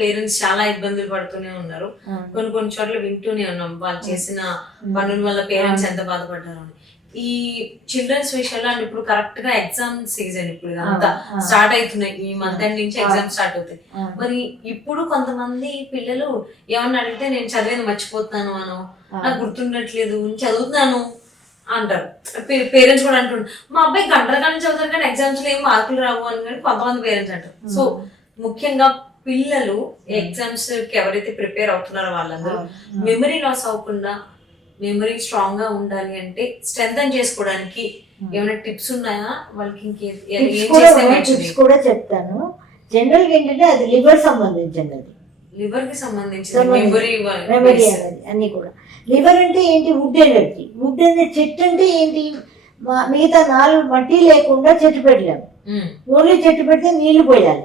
పేరెంట్స్ చాలా ఇబ్బందులు పడుతూనే ఉన్నారు. కొన్ని చోట్ల వింటూనే ఉన్నాం వాళ్ళు చేసిన పనుల వల్ల పేరెంట్స్ ఎంత బాధపడ్డారు అని. ఈ చిల్డ్రన్స్ విషయంలో అంటే ఇప్పుడు కరెక్ట్ గా ఎగ్జామ్ సీజన్ ఇప్పుడు ఇదంతా స్టార్ట్ అవుతున్నాయి, ఈ మంత్ ఎండ్ నుంచి ఎగ్జామ్ స్టార్ట్ అవుతాయి. మరి ఇప్పుడు కొంతమంది పిల్లలు ఏమన్నా అడిగితే నేను చదివేది మర్చిపోతాను అను, నాకు గుర్తుండట్లేదు, చదువుతున్నాను అంటారు. పేరెంట్స్ కూడా అంటుంటారు మా అబ్బాయి గంటల గంటలు చదువుతారు కానీ ఎగ్జామ్స్ లో ఏం మార్కులు రావు అని కానీ కొంతమంది పేరెంట్స్ అంటారు. సో ముఖ్యంగా పిల్లలు ఎగ్జామ్స్ కి ఎవరైతే ప్రిపేర్ అవుతున్నారో వాళ్ళందరూ మెమరీ లాస్ అవ్వకుండా, మెమరీ స్ట్రాంగ్ గా ఉండాలి అంటే స్ట్రెంథన్ చేసుకోవడానికి ఏమైనా టిప్స్ ఉన్నాయా వాళ్ళకి? టిప్స్ కూడా చెప్తాను. జనరల్ గా ఏంటంటే అది లివర్ సంబంధించింది, అది లివర్ కి సంబంధించి మెమరీ అనేది అన్ని కూడా. లివర్ అంటే ఏంటి? Would energy. వుడ్ అనే చెట్టు అంటే ఏంటి? మిగతా 4 మట్టి లేకుండా చెట్టు పెట్టలేము, ఓన్లీ చెట్టు పెడితే నీళ్లు పోయాలి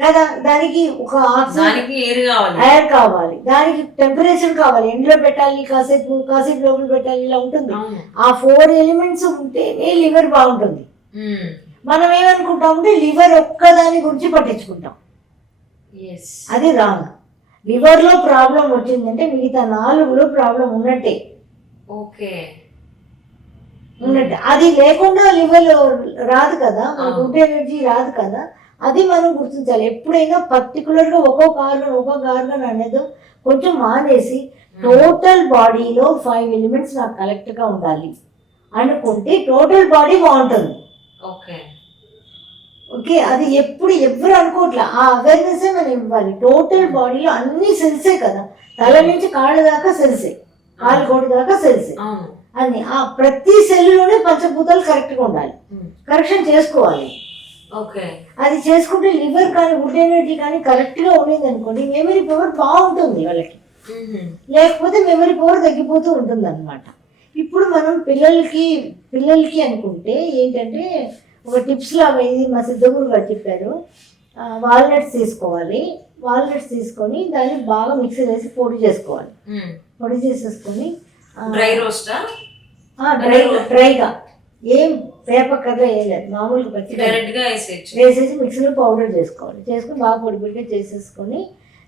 కదా, దానికి ఒక ఎయిర్ కావాలి, దానికి టెంపరేచర్ కావాలి, ఎండలో పెట్టాలి, కాసేపు లోపల పెట్టాలి, ఇలా ఉంటుంది. ఆ 4 ఎలిమెంట్స్ ఉంటేనే లివర్ బాగుంటుంది. మనం ఏమనుకుంటామంటే లివర్ ఒక్కదాని గురించి పట్టించుకుంటాం, అది రాంగ్. లివర్ లో ప్రాబ్లం వచ్చిందంటే మిగతా 4లో ప్రాబ్లం ఉన్నట్టే. ఉన్నట్టు అది లేకుండా లివర్ రాదు కదా, మనకు వుడ్ ఎనర్జీ రాదు కదా. అది మనం గుర్తించాలి. ఎప్పుడైనా పర్టికులర్గా ఒక్కొక్క ఆర్గన్ అనేది కొంచెం మానేసి టోటల్ బాడీలో 5 ఎలిమెంట్స్ నాకు కరెక్ట్గా ఉండాలి అనుకుంటే టోటల్ బాడీ బాగుంటుంది. ఓకే, అది ఎవరు అనుకోవట్లే, ఆ అవేర్నెస్ మనం ఇవ్వాలి. టోటల్ బాడీలో అన్ని సెల్సే కదా, తల నుంచి కాళ్ళ దాకా సెల్సే, కాలు కోడి దాకా సెల్సే అని. ఆ ప్రతి సెల్లోనే పంచభూతాలు కరెక్ట్గా ఉండాలి, కరెక్షన్ చేసుకోవాలి. అది చేసుకుంటే లివర్ కానీ వుడ్ ఎనర్జీ కానీ కరెక్ట్గా ఉండేది అనుకోండి, మెమరీ పవర్ బాగుంటుంది వాళ్ళకి. లేకపోతే మెమరీ పవర్ తగ్గిపోతూ ఉంటుంది అనమాట. ఇప్పుడు మనం పిల్లలకి అనుకుంటే ఏంటంటే ఒక టిప్స్ లాగా, ఇది మా సిద్ధగురు గారు చెప్పారు. వాల్నట్స్ తీసుకోవాలి, వాల్నట్స్ తీసుకొని దాన్ని బాగా మిక్సీ వేసి పొడి చేసుకోవాలి. పొడి చేసేసుకొని డ్రైగా ఏం వేపకర్ర ఏం లేదు, మామూలుగా పచ్చిగా వేసేసి మిక్సీలో పౌడర్ చేసుకోవాలి. చేసుకొని బాగా పొడిగా చేసేసుకొని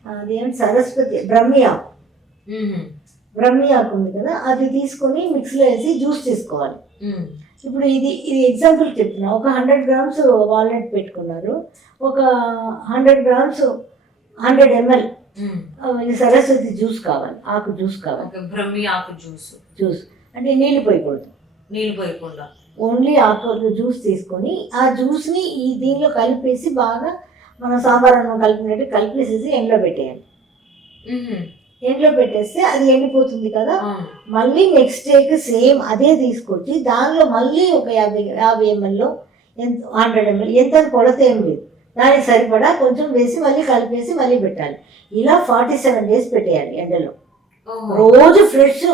అదేంటి సరస్వతి బ్రహ్మి ఆకు ఉంది కదా, అది తీసుకొని మిక్సీలో వేసి జ్యూస్ తీసుకోవాలి. ఇప్పుడు ఇది ఎగ్జాంపుల్ చెప్తున్నా. ఒక 100 గ్రామ్స్ వాల్నట్ పెట్టుకున్నారు, ఒక 100 గ్రామ్స్ 100 ml సరస్వతి జ్యూస్ కావాలి, ఆకు జ్యూస్ కావాలి. బ్రహ్మి ఆకు జ్యూస్ అంటే నీళ్ళు పోయకూడదు, ఓన్లీ ఆకు జ్యూస్ తీసుకొని ఆ జ్యూస్ని దీనిలో కలిపేసి బాగా మనం సాంబార్ అన్నం కలిపినట్టు కలిపేసేసి ఎండలో పెట్టేయాలి. ఎండలో పెట్టేస్తే అది ఎండిపోతుంది కదా. మళ్ళీ నెక్స్ట్ డేకి సేమ్ అదే తీసుకొచ్చి దానిలో మళ్ళీ ఒక 50 ml 100 ml ఎంత కొలత ఏం లేదు, దానికి సరిపడా కొంచెం వేసి మళ్ళీ కలిపేసి మళ్ళీ పెట్టాలి. ఇలా 47 days పెట్టేయాలి ఎండలో. రోజు ఫ్రెష్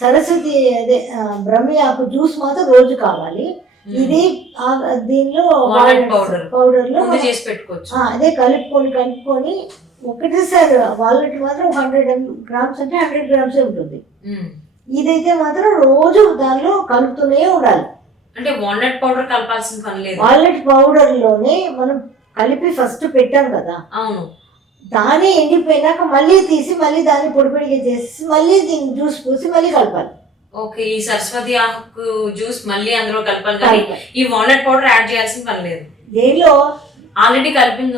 సరస్వతి అదే బ్రహ్మి ఆకు జ్యూస్ మాత్రం రోజు కావాలి. ఇది దీనిలో పౌడర్లో అదే కలుపుకొని ఒకటేసారి వాల్నట్ మాత్రం 100 గ్రామ్స్ అంటే 100 గ్రామ్స్ ఉంటుంది. ఇదైతే మాత్రం రోజు దానిలో కలుపుతూనే ఉండాలి. అంటే వాల్నట్ పౌడర్ కలపాల్సిన పని లేదు, వాల్నట్ పౌడర్ లోనే మనం కలిపి ఫస్ట్ పెట్టాం కదా, అవును, దాన్ని ఎండిపోయినాక మళ్ళీ తీసి మళ్ళీ దాన్ని పొడిగా చేసి మళ్ళీ దీన్ని జ్యూస్ పోసి మళ్ళీ కలపాలి. ఓకే, ఈ సరస్వతి ఆకు జ్యూస్ మళ్ళీ అందులో కలపాలి కానీ ఈ వాల్నట్ పౌడర్ యాడ్ చేయాల్సిన పని లేదు. దేనిలో ఆల్రెడీ కలిపింది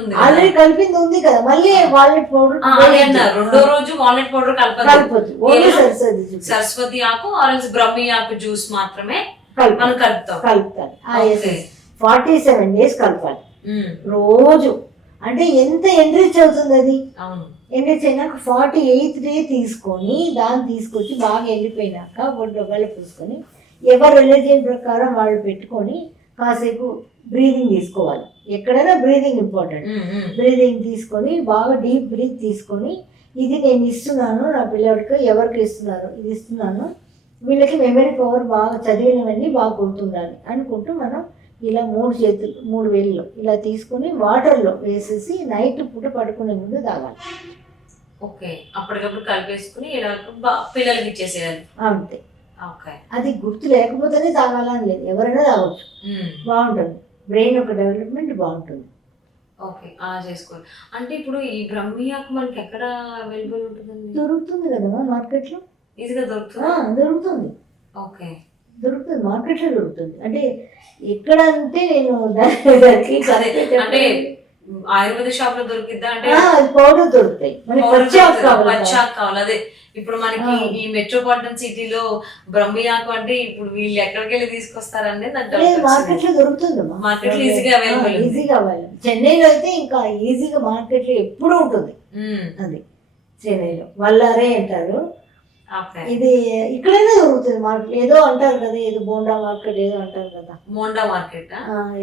ఉంది కదా, మళ్ళీ వాల్నట్ పౌడర్ రెండో రోజు వాల్నట్ పౌడర్ కలపదు, సరస్వతి ఆకు ఆరెంజ్ బ్రహ్మి ఆకు జ్యూస్ మాత్రమే మనం కలుపుతారు. 47 days కలపాలి రోజు. అంటే ఎంత ఎండ్రిచ్ అవుతుంది అది. ఎండ్రిచ్ అయినాక 48th day తీసుకొని దాన్ని తీసుకొచ్చి బాగా ఎండిపోయినాక బొడ్డొగ్గలు పూసుకొని ఎవరు రిలీజియన్ ప్రకారం వాళ్ళు పెట్టుకొని కాసేపు బ్రీదింగ్ తీసుకోవాలి. ఎక్కడైనా బ్రీదింగ్ ఇంపార్టెంట్. బ్రీదింగ్ తీసుకొని బాగా డీప్ బ్రీత్ తీసుకొని ఇది నేను ఇస్తున్నాను నా పిల్లడికి, ఎవరికి ఇస్తున్నాను, ఇది ఇస్తున్నాను, వీళ్ళకి మెమరీ పవర్ బాగా చదివినవన్నీ బాగా గుర్తుండాలి అనుకుంటూ మనం ఇలా 3 చేతులు 3 వేళ్ళు ఇలా తీసుకొని వాటర్లో వేసేసి నైట్ పూట పడుకునే ముందు తాగాలి. ఓకే, అప్పటికప్పుడు కలిపేసుకుని ఇలా పిల్లలకి ఇచ్చేసేయాలి అంతే. అది గుర్తు లేకపోతేనే తాగాలని లేదు, ఎవరైనా తాగొచ్చు, బాగుంటుంది. బ్రెయిన్ యొక్క డెవలప్మెంట్ బాగుంటుంది. ఓకే, అలా చేసుకోవాలి. అంటే ఇప్పుడు ఈ బ్రహ్మి ఆకు మనకి ఎక్కడ అవైలబుల్ ఉంటుంది? దొరుకుతుంది కదా మార్కెట్లో, ఈజీగా దొరుకుతుంది. దొరుకుతుంది. ఓకే, దొరుకుతుంది, మార్కెట్లో దొరుకుతుంది. అంటే ఎక్కడ అంటే నేను దానికి అదే అంటే ఆయుర్వేద షాప్ లో దొరికిద్దా అంటే పౌడర్ దొరుకుతాయి, మనకి పచ్చాకు కావాలి. అదే ఇప్పుడు మనకి ఈ మెట్రోపాలిటన్ సిటీలో బ్రహ్మియాకు అంటే ఇప్పుడు వీళ్ళు ఎక్కడికి వెళ్ళి తీసుకొస్తారంటే మార్కెట్ లో దొరుకుతుంది, మార్కెట్ లో ఈజీగా అవైలబుల్. ఈజీగా అవైలబుల్. చెన్నైలో అయితే ఇంకా ఈజీగా మార్కెట్ లో ఎప్పుడు ఉంటుంది. అది చెన్నైలో వల్లారే అంటారు. ఇది ఇక్కడైనా దొరుకుతుంది మార్కెట్. ఏదో అంటారు కదా, ఏదో బోండా మార్కెట్ ఏదో అంటారు కదా, బోండా మార్కెట్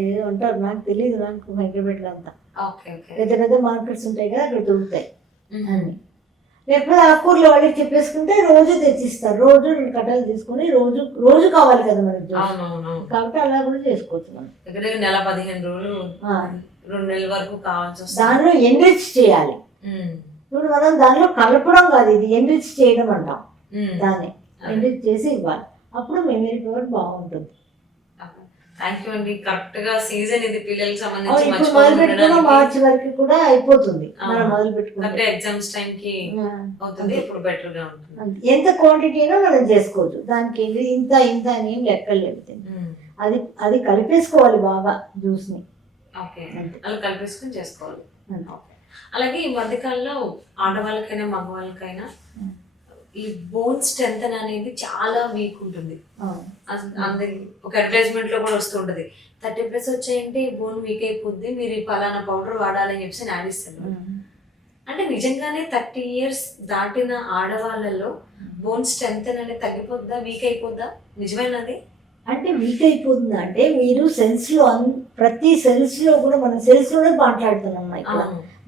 ఏదో అంటారు, నాకు తెలియదు. నాకు హైదరాబాద్ అంతా పెద్ద పెద్ద మార్కెట్స్ ఉంటాయి కదా, అక్కడ దొరుకుతాయి అన్ని. లేకపోతే ఆకుకూరలు వాళ్ళకి చెప్పేసుకుంటే రోజు తెచ్చిస్తారు. రోజు 2 కట్టలు తీసుకొని రోజు రోజు కావాలి కదా మనకి, కాబట్టి అలా కూడా చేసుకోవచ్చు మనం. నెల 15 రోజులు 2 నెలల వరకు కావాల్సి వస్తుంది. దానిలో ఎన్రిచ్ చేయాలి. ఇప్పుడు మనం దానిలో కలపడం కాదు, ఇది ఎన్రిచ్ చేయడం అంటాం. దాన్ని ఎన్రిచ్ చేసి ఇవ్వాలి, అప్పుడు మెమరీ పవర్ బాగుంటుంది. థ్యాంక్ యూ అండి. కరెక్ట్ గా సీజన్ ఇది పిల్లలకి సంబంధించి మార్చి వరకు కూడా అయిపోతుంది. మనం మొదలు పెట్టుకుంటే ఎగ్జామ్స్ టైం కి అవుతుంది, ఇప్పుడు బెటర్ గా ఉంటుంది. ఎంత క్వాంటిటీ అయినా మనం చేసుకోవచ్చు, దానికి ఇంత ఇంత అని ఏం లెక్కలేదు. అది అది కలిపేసుకోవాలి బాగా జ్యూస్ ని. ఓకే, అలా కలిపేసుకుని చేసుకోవాలి. అలాగే ఈ మధ్యకాలంలో ఆడవాళ్ళకైనా మగవాళ్ళకైనా ఈ బోన్ స్ట్రెంత్ అనేది చాలా వీక్ ఉంటుంది. అందరి ఒక అడ్వర్టైజ్మెంట్ లో కూడా వస్తుంటది, 30+ వచ్చాయంటే బోన్ వీక్ అయిపోద్ది, మీరు ఈ పలానా పౌడర్ వాడాలని చెప్పి యాడ్ ఇస్తారు. అంటే నిజంగానే 30 years దాటిన ఆడవాళ్ళలో బోన్ స్ట్రెంత్ అనేది తగ్గిపోద్దా, వీక్ అయిపోద్దా? నిజమేనది? అంటే వీక్ అయిపోతుంది అంటే మీరు సెల్స్ లో ప్రతి సెల్స్ లో కూడా మనం సెల్స్ లోనే మాట్లాడుతున్నాం ఇక్కడ.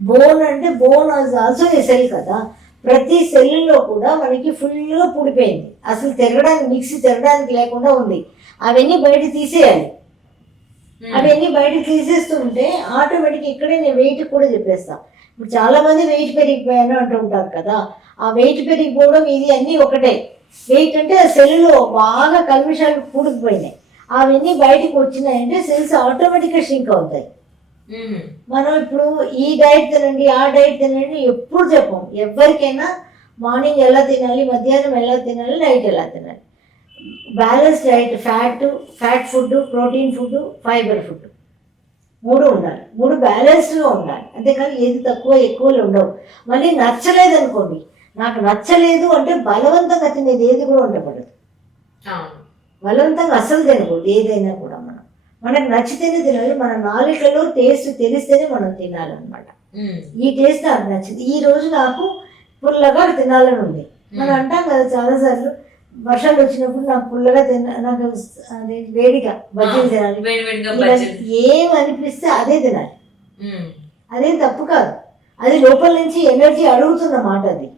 బోన్ అంటే బోన్ ఆల్సో ఏ సెల్ కదా, ప్రతి సెల్లో కూడా మనకి ఫుల్గా పుడిపోయింది, అసలు తిరగడానికి మిక్సీ తిరగడానికి లేకుండా ఉంది. అవన్నీ బయట తీసేయాలి. అవన్నీ బయట తీసేస్తుంటే ఆటోమేటిక్ ఇక్కడే నేను వెయిట్ కూడా చెప్పేస్తాను. ఇప్పుడు చాలా మంది వెయిట్ పెరిగిపోయాను అంటూ ఉంటారు కదా, ఆ వెయిట్ పెరిగిపోవడం ఇది అన్నీ ఒకటే. వెయిట్ అంటే ఆ సెల్లో బాగా కల్మిషాలు కూడుకుపోయినాయి, అవన్నీ బయటకు వచ్చినాయంటే సెల్స్ ఆటోమేటిక్గా షింక్ అవుతాయి. మనం ఇప్పుడు ఈ డైట్ తినండి, ఆ డైట్ తినండి ఎప్పుడు చెప్పం. ఎవరికైనా మార్నింగ్ ఎలా తినాలి, మధ్యాహ్నం ఎలా తినాలి, నైట్ ఎలా తినాలి. Balance diet, fat food, protein food, fibre food 3 ఉండాలి. 3 బ్యాలెన్స్డ్గా ఉండాలి, అంతేకాని ఏది తక్కువ ఎక్కువలు ఉండవు. మళ్ళీ నచ్చలేదు అనుకోండి, నాకు నచ్చలేదు అంటే బలవంతంగా తినేది ఏది కూడా ఉండకూడదు. బలవంతంగా అస్సలు తినకూడదు ఏదైనా కూడా. మనకు నచ్చితేనే తినాలి, మన నాలుకలో టేస్ట్ తెలిస్తేనే మనం తినాలన్నమాట. ఈ టేస్ట్ నాకు నచ్చింది, ఈ రోజు నాకు పుల్లగా తినాలని ఉంది. మనం అంటాం కదా చాలాసార్లు, వర్షాలు వచ్చినప్పుడు నాకు పుల్లగా నాకు అది వేడిగా బజ్జీలు తినాలి, ఏమనిపిస్తే అదే తినాలి. అదేం తప్పు కాదు, అది లోపల నుంచి ఎనర్జీ అడుగుతున్న మాట అది.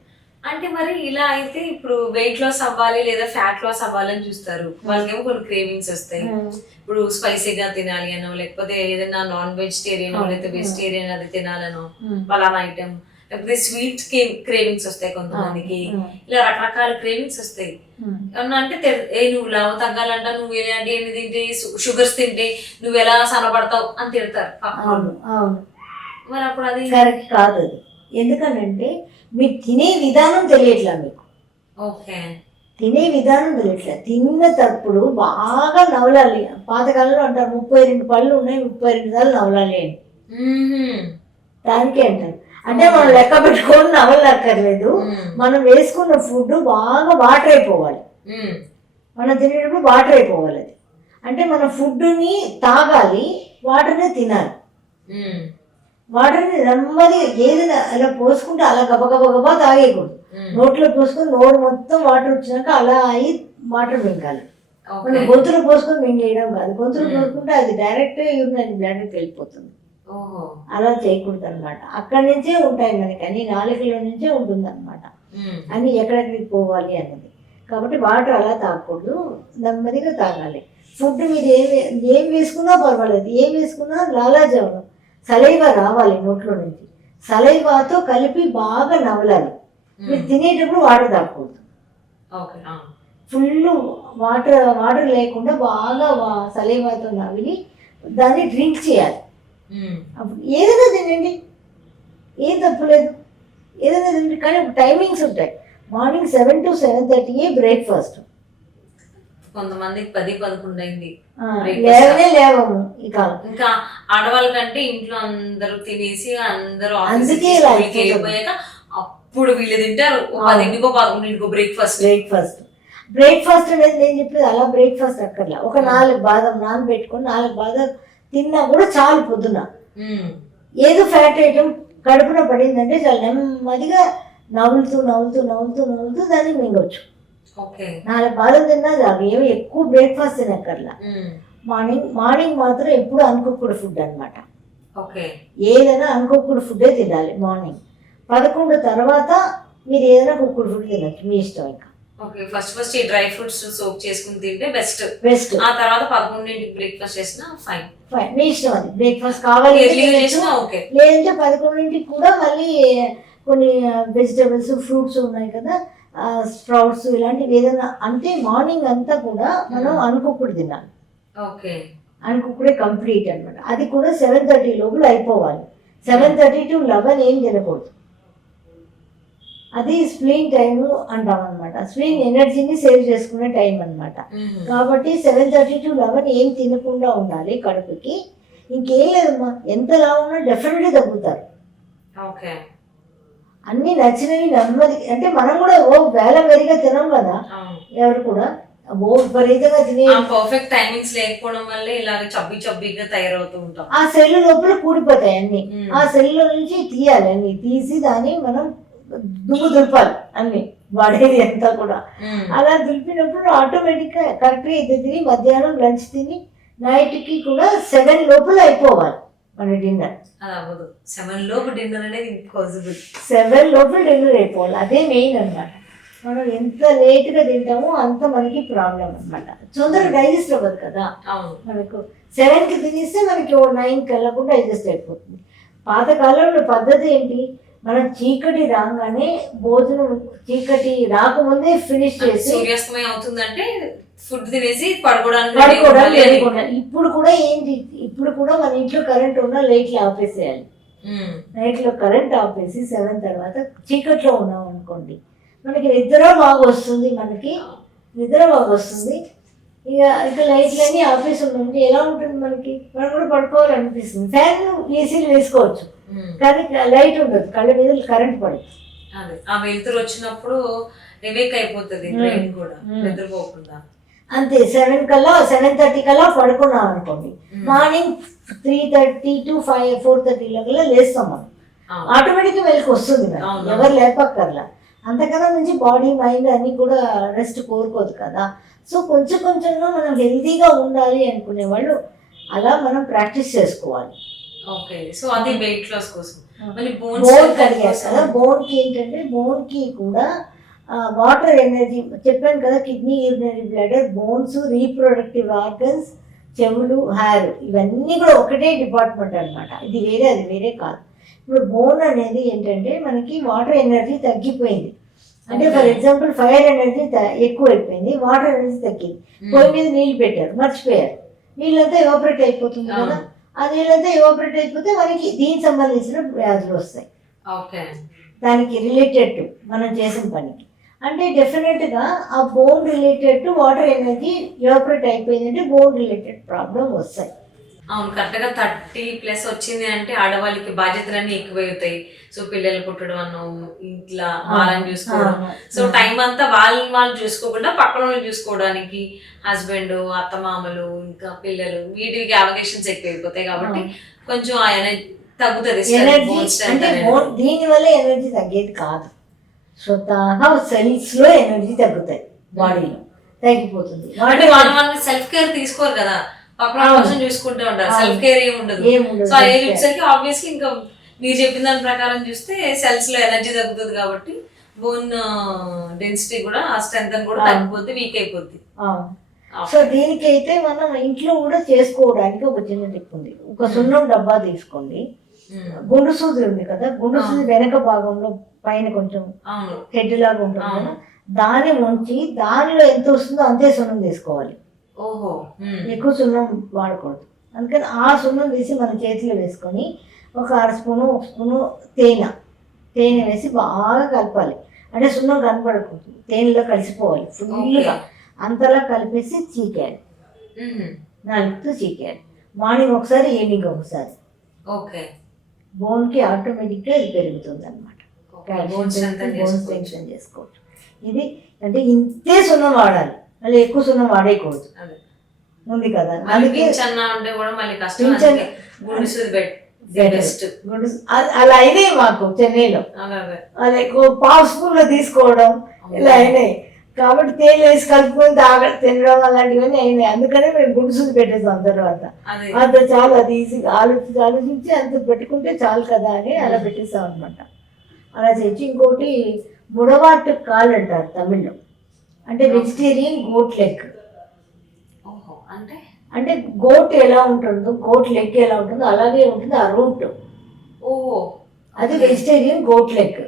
అంటే మరి ఇలా అయితే ఇప్పుడు వెయిట్ లాస్ అవ్వాలి లేదా ఫ్యాట్ లాస్ అవ్వాలని చూస్తారు, వాళ్ళకేమో కొన్ని క్రేవింగ్స్ వస్తాయి. ఇప్పుడు స్పైసీగా తినాలి అనో, లేకపోతే ఏదైనా నాన్ వెజిటేరియన్ లేకపోతే వెజిటేరియన్ అది తినాలనో, పలానా ఐటమ్, లేకపోతే స్వీట్స్ క్రేవింగ్స్ వస్తాయి కొంతమందికి. ఇలా రకరకాల క్రేవింగ్స్ వస్తాయి. అంటే నువ్వు లావు తగ్గాలంట, నువ్వు ఇలాంటి ఎన్ని తింటే, షుగర్స్ తింటే నువ్వు ఎలా సన్నపడతావు అని తిడతారు. మరి అప్పుడు అది కరెక్ట్ కాదు. అది ఎందుకనంటే మీరు తినే విధానం తెలియట్లా మీకు. ఓకే, తినే విధానం తెలియట్లేదు. తిన్నప్పుడు బాగా నవలాలి. పాతకాలంలో అంటారు 32 పళ్ళు ఉన్నాయి, 32 సార్లు నవలాలి అని. దానికే అంటారు. అంటే మనం లెక్క పెట్టుకొని నవలక్కర్లేదు, మనం వేసుకున్న ఫుడ్ బాగా వాటర్ అయిపోవాలి. మనం తినేటప్పుడు వాటర్ అయిపోవాలి. అది అంటే మన ఫుడ్ని తాగాలి, వాటర్ని తినాలి. వాటర్ని నెమ్మది ఏదైనా అలా పోసుకుంటే అలా గబగబా తాగేయకూడదు. నోట్లో పోసుకొని నోరు మొత్తం వాటర్ వచ్చినాక అలా అయి వాటర్ మింగాలి. మనం గొంతులో పోసుకొని మింగేయడం కాదు. గొంతులో పోసుకుంటే అది డైరెక్ట్ యూరినరీ బ్లాడర్కి వెళ్ళిపోతుంది. అలా చేయకూడదు అనమాట. అక్కడి నుంచే ఉంటాయి మనకి, అన్ని నాలుకలో నుంచే ఉంటుంది అనమాట అని ఎక్కడెక్కడికి పోవాలి అన్నది. కాబట్టి వాటర్ అలా తాగకూడదు, నెమ్మదిగా తాగాలి. ఫుడ్ మీరు ఏం వేసుకున్నా పర్వాలేదు, ఏం వేసుకున్నా లాలాజలం సలైవా రావాలి నోట్లో నుంచి. సలైవాతో కలిపి బాగా నవలాలి. మీరు తినేటప్పుడు వాటర్ తాగకూడదు. ఫుల్ వాటర్ లేకుండా బాగా సలైవాతో నవిలి దాన్ని డ్రింక్ చేయాలి. అప్పుడు ఏదైనా తినండి, ఏం తప్పులేదు, ఏదైనా తినండి. కానీ టైమింగ్స్ ఉంటాయి. మార్నింగ్ 7 to 7:30 బ్రేక్ఫాస్ట్, కొంతమందికి 10-11 అయింది. లేవనే లేవము ఇక. ఇంకా ఆడవాళ్ళకంటే ఇంట్లో అందరూ తినేసి అందరూ అందుకే ఇలా ఆఫీస్కి వెళ్ళిపోయాక అప్పుడు వీళ్ళు తింటారు 10ంటికో 11ంటికో బ్రేక్ఫాస్ట్ అనేది నేను చెప్పేది అలా బ్రేక్ఫాస్ట్ అక్కర్లా. ఒక 4 బాదం నానబెట్టుకొని 4 బాదం తిన్నా కూడా చాలు. పొద్దున ఏదో ఫ్యాట్ ఐటమ్ కడుపున పడిందంటే చాలా నెమ్మదిగా నవ్వులుతూ దాన్ని మింగొచ్చు. 4 బాదం తిన్నా చాలు, ఏమి ఎక్కువ బ్రేక్ఫాస్ట్ తినక్కర్లా. మార్నింగ్ మాత్రం ఎప్పుడు అన్కుక్డ్ ఫుడ్ అనమాట. ఏదైనా అన్కుక్డ్ ఫుడ్డే తినాలి మార్నింగ్. 11 తర్వాత మీరు ఏదైనా కుక్డ్ ఫుడ్ తినచ్చు, మీ ఇష్టం. ఇంకా ఫస్ట్ ఈ డ్రై ఫ్రూట్స్ సోక్ చేసుకుని తింటే బెస్ట్. ఆ తర్వాత 11ంటికి బ్రేక్ఫాస్ట్ చేసినా ఫైన్, మీ ఇష్టం. అది బ్రేక్ఫాస్ట్ కావాలి లేదంటే 11ంటికి కూడా మళ్ళీ కొన్ని వెజిటబుల్స్ ఫ్రూట్స్ ఉన్నాయి కదా, స్ప్రౌట్స్ ఇలాంటివి ఏదైనా. అంటే మార్నింగ్ అంతా కూడా మనం అన్కుక్డ్ తినాలి. అన్కుక్డే కంప్లీట్ అనమాట. అది కూడా 7:30 లోపల అయిపోవాలి. 7:30 to 11 ఏం తినకూడదు. అది స్ప్లీన్ టైం అంటాం అనమాట. స్ప్లీన్ ఎనర్జీని సేవ్ చేసుకునే టైం అనమాట. కాబట్టి 7:30 to 11 ఏం తినకుండా ఉండాలి కడుపుకి. ఇంకేం లేదమ్మా, ఎంతలా ఉన్నా డెఫినెట్గా తగ్గుతారు. అన్ని నచ్చినవి నెమ్మది. అంటే మనం కూడా వేల వెరిగా తినం కదా ఎవరు కూడా, విపరీతంగా తినే పర్ఫెక్ట్ టైమింగ్స్ లేకపోవడం వల్ల ఇలా చబ్బీగా తయారవుతూ ఉంటాం. ఆ సెల్ లోపల కూడిపోతాయి అన్ని. ఆ సెల్ నుంచి తీయాలి, అన్ని తీసి దాన్ని మనం దులపాలి అన్ని వాడేది అంతా కూడా. అలా దులిపినప్పుడు ఆటోమేటిక్గా కరెక్ట్గా ఇది తిని మధ్యాహ్నం లంచ్ తిని నైట్కి కూడా 7 లోపల అయిపోవాలి మన డిన్నర్. 7 లోపు డిన్నర్ అనేది ఇంపాసిబుల్. 7 లోపల డిన్నర్ అయిపోవాలి, అదే మెయిన్ అనమాట. మనం ఎంత లేట్గా తింటామో అంత మనకి ప్రాబ్లం అనమాట. తొందరగా డైజెస్ట్ అవ్వదు కదా మనకు. 7కి తినేస్తే మనకి 9 కల్లా కూడా డైజెస్ట్ అయిపోతుంది. పాతకాలంలో పద్ధతి ఏంటి, మనం చీకటి రాగానే భోజనం, చీకటి రాకముందే ఫినిష్ చేసి సూర్యాస్తమయం అవుతుందంటే ఫుడ్ తినేసి పడుకోవడానికి. ఇప్పుడు కూడా ఏంటి, ఇప్పుడు కూడా మన ఇంట్లో కరెంట్ ఉన్నా లైట్లు ఆపేసేయాలి. నైట్లో కరెంట్ ఆపేసి 7 తర్వాత చీకట్లో ఉన్నాం అనుకోండి, మనకి నిద్ర బాగా వస్తుంది. ఇక లైట్లన్నీ ఆఫీస్ ఉందంటే ఎలా ఉంటుంది మనకి, మనం కూడా పడుకోవాలనిపిస్తుంది. ఫ్యాన్ ఏసీలు వేసుకోవచ్చు కానీ లైట్ ఉండదు, కళ్ళ మీద కరెంట్ పడదు. ఆ వెలుతురు వచ్చినప్పుడు ఎవేక్ అయిపోతుంది బ్రెయిన్ కూడా నిద్రపోకుండా. అంతే 7:30 కల్లా పడుకున్నాం అనుకోండి, మార్నింగ్ 3:30 to 4:30 లోపల లేస్తాం మనం. ఆటోమేటిక్గా వెలికి వస్తుంది కదా, ఎవరు లేపక్కర్లా. అంతకన్నా నుంచి బాడీ మైండ్ అన్నీ కూడా రెస్ట్ కోరుకోదు కదా. సో కొంచెంగా మనం హెల్తీగా ఉండాలి అనుకునే వాళ్ళు అలా మనం ప్రాక్టీస్ చేసుకోవాలి. సో అది వెయిట్ లాస్ కోసం. బోన్ కడిగారు కదా, బోన్కి ఏంటంటే బోన్కి కూడా వాటర్ ఎనర్జీ చెప్పాను కదా, kidney, urinary bladder, bones, reproductive organs, చెవులు, హెయిర్, ఇవన్నీ కూడా ఒకటే డిపార్ట్మెంట్ అనమాట. ఇది వేరే అది వేరే కాదు. ఇప్పుడు బోన్ అనేది ఏంటంటే మనకి వాటర్ ఎనర్జీ తగ్గిపోయింది. అంటే ఫర్ ఎగ్జాంపుల్ ఫైర్ ఎనర్జీ ఎక్కువ అయిపోయింది, వాటర్ ఎనర్జీ తగ్గింది. పొయ్యి మీద నీళ్ళు పెట్టారు, మర్చిపోయారు, నీళ్ళంతా ఎవాపరేట్ అయిపోతుంది కదా. ఆ నీళ్ళంతా ఎవాపరేట్ అయిపోతే మనకి దీనికి సంబంధించిన వ్యాధులు వస్తాయి, దానికి రిలేటెడ్ టు మనం చేసిన పనికి. అంటే డెఫినెట్గా ఆ bone related to water energy evaporate అయిపోయిందంటే బోన్ రిలేటెడ్ ప్రాబ్లం వస్తాయి. అవును, కరెక్ట్గా 30+ వచ్చింది అంటే ఆడవాళ్ళకి బాధ్యతలన్నీ ఎక్కువవుతాయి. సో పిల్లలు పుట్టడం అన్నాం, ఇంట్లో వాళ్ళని చూసుకోవడం, సో టైం అంతా వాళ్ళు చూసుకోకుండా పక్కన వాళ్ళు చూసుకోవడానికి హస్బెండ్, అత్తమామలు, ఇంకా పిల్లలు, వీటికి అవకేషన్స్ ఎక్కువైపోతాయి. కాబట్టి కొంచెం ఆయన తగ్గుతుంది అంటే దీనివల్ల ఎనర్జీ తగ్గేది కాదు, స్వతహా సెల్స్ లో ఎనర్జీ తగ్గుతాయి, బాడీలో తగ్గిపోతుంది. అంటే వాళ్ళు సెల్ఫ్ కేర్ తీసుకోరు కదా, పక్కన కోసం చూసుకుంటూ ఉంటారు, సెల్ఫ్ కేర్ ఏమి ఉండదు. సో ఆ ఏజ్ వచ్చేసరికి ఆబ్వియస్లీ ఇంకా మీరు చెప్పిన దాని ప్రకారం చూస్తే సెల్స్ లో ఎనర్జీ తగ్గుతుంది కాబట్టి బోన్ డెన్సిటీ కూడా, స్ట్రెంత్ కూడా తగ్గిపోతే వీక్ అయిపోద్ది. సో దీనికైతే మనం ఇంట్లో కూడా చేసుకోవడానికి ఒక చిన్న టిప్ ఉంది. ఒక సున్నం డబ్బా తీసుకోండి, గుండు సూది ఉంది కదా, గుండు సూది వెనక భాగంలో పైన కొంచెం హెడ్ లాగా ఉంటుంది కదా, దాన్ని ఉంచి దానిలో ఎంత వస్తుందో అంతే సున్నం తీసుకోవాలి. ఎక్కువ సున్నం వాడకూడదు. అందుకని ఆ సున్నం తీసి మన చేతిలో వేసుకొని ఒక 1/2 స్పూను 1 స్పూను తేనె వేసి బాగా కలపాలి. అంటే సున్నం కనపడకూడదు, తేనెలో కలిసిపోవాలి ఫుల్గా. అంతలా కలిపేసి చీకేయాలి, నాలుగుతో చీకేయాలి. మార్నింగ్ ఒకసారి, ఈవినింగ్ ఒకసారి. ఓకే. బోన్కి ఆటోమేటిక్గా ఇది పెరుగుతుంది అనమాట. బోన్ స్ట్రెంగ్తన్ చేసుకోవచ్చు. ఇది అంటే ఇంతే సున్నం వాడాలి, మళ్ళీ ఎక్కువ సున్నం వాడేయకూడదు ఉంది కదా. అందుకే అలా అయినాయి మాకు చెన్నైలో, అదే పావు స్పూన్ లో తీసుకోవడం ఇలా అయినాయి. కాబట్టి తేలు వేసి కలుపుకొని తినడం అలాంటివన్నీ అయినాయి. అందుకనే మేము గుడిసులు పెట్టేసాం తర్వాత. అంత చాలు, అది ఈజీగా ఆలోచించి అంత పెట్టుకుంటే చాలు కదా అని అలా పెట్టేసాం అనమాట. అలా చేసి ఇంకోటి ముడవాటు కాలు అంటారు తమిళ్లో, అంటే వెజిటేరియన్ గోట్ లెగ్. అంటే గోట్ ఎలా ఉంటుందో, గోట్ లెగ్ ఎలా ఉంటుందో అలాగే ఉంటుంది ఆ రూట్. అది వెజిటేరియన్ గోట్ లెగ్.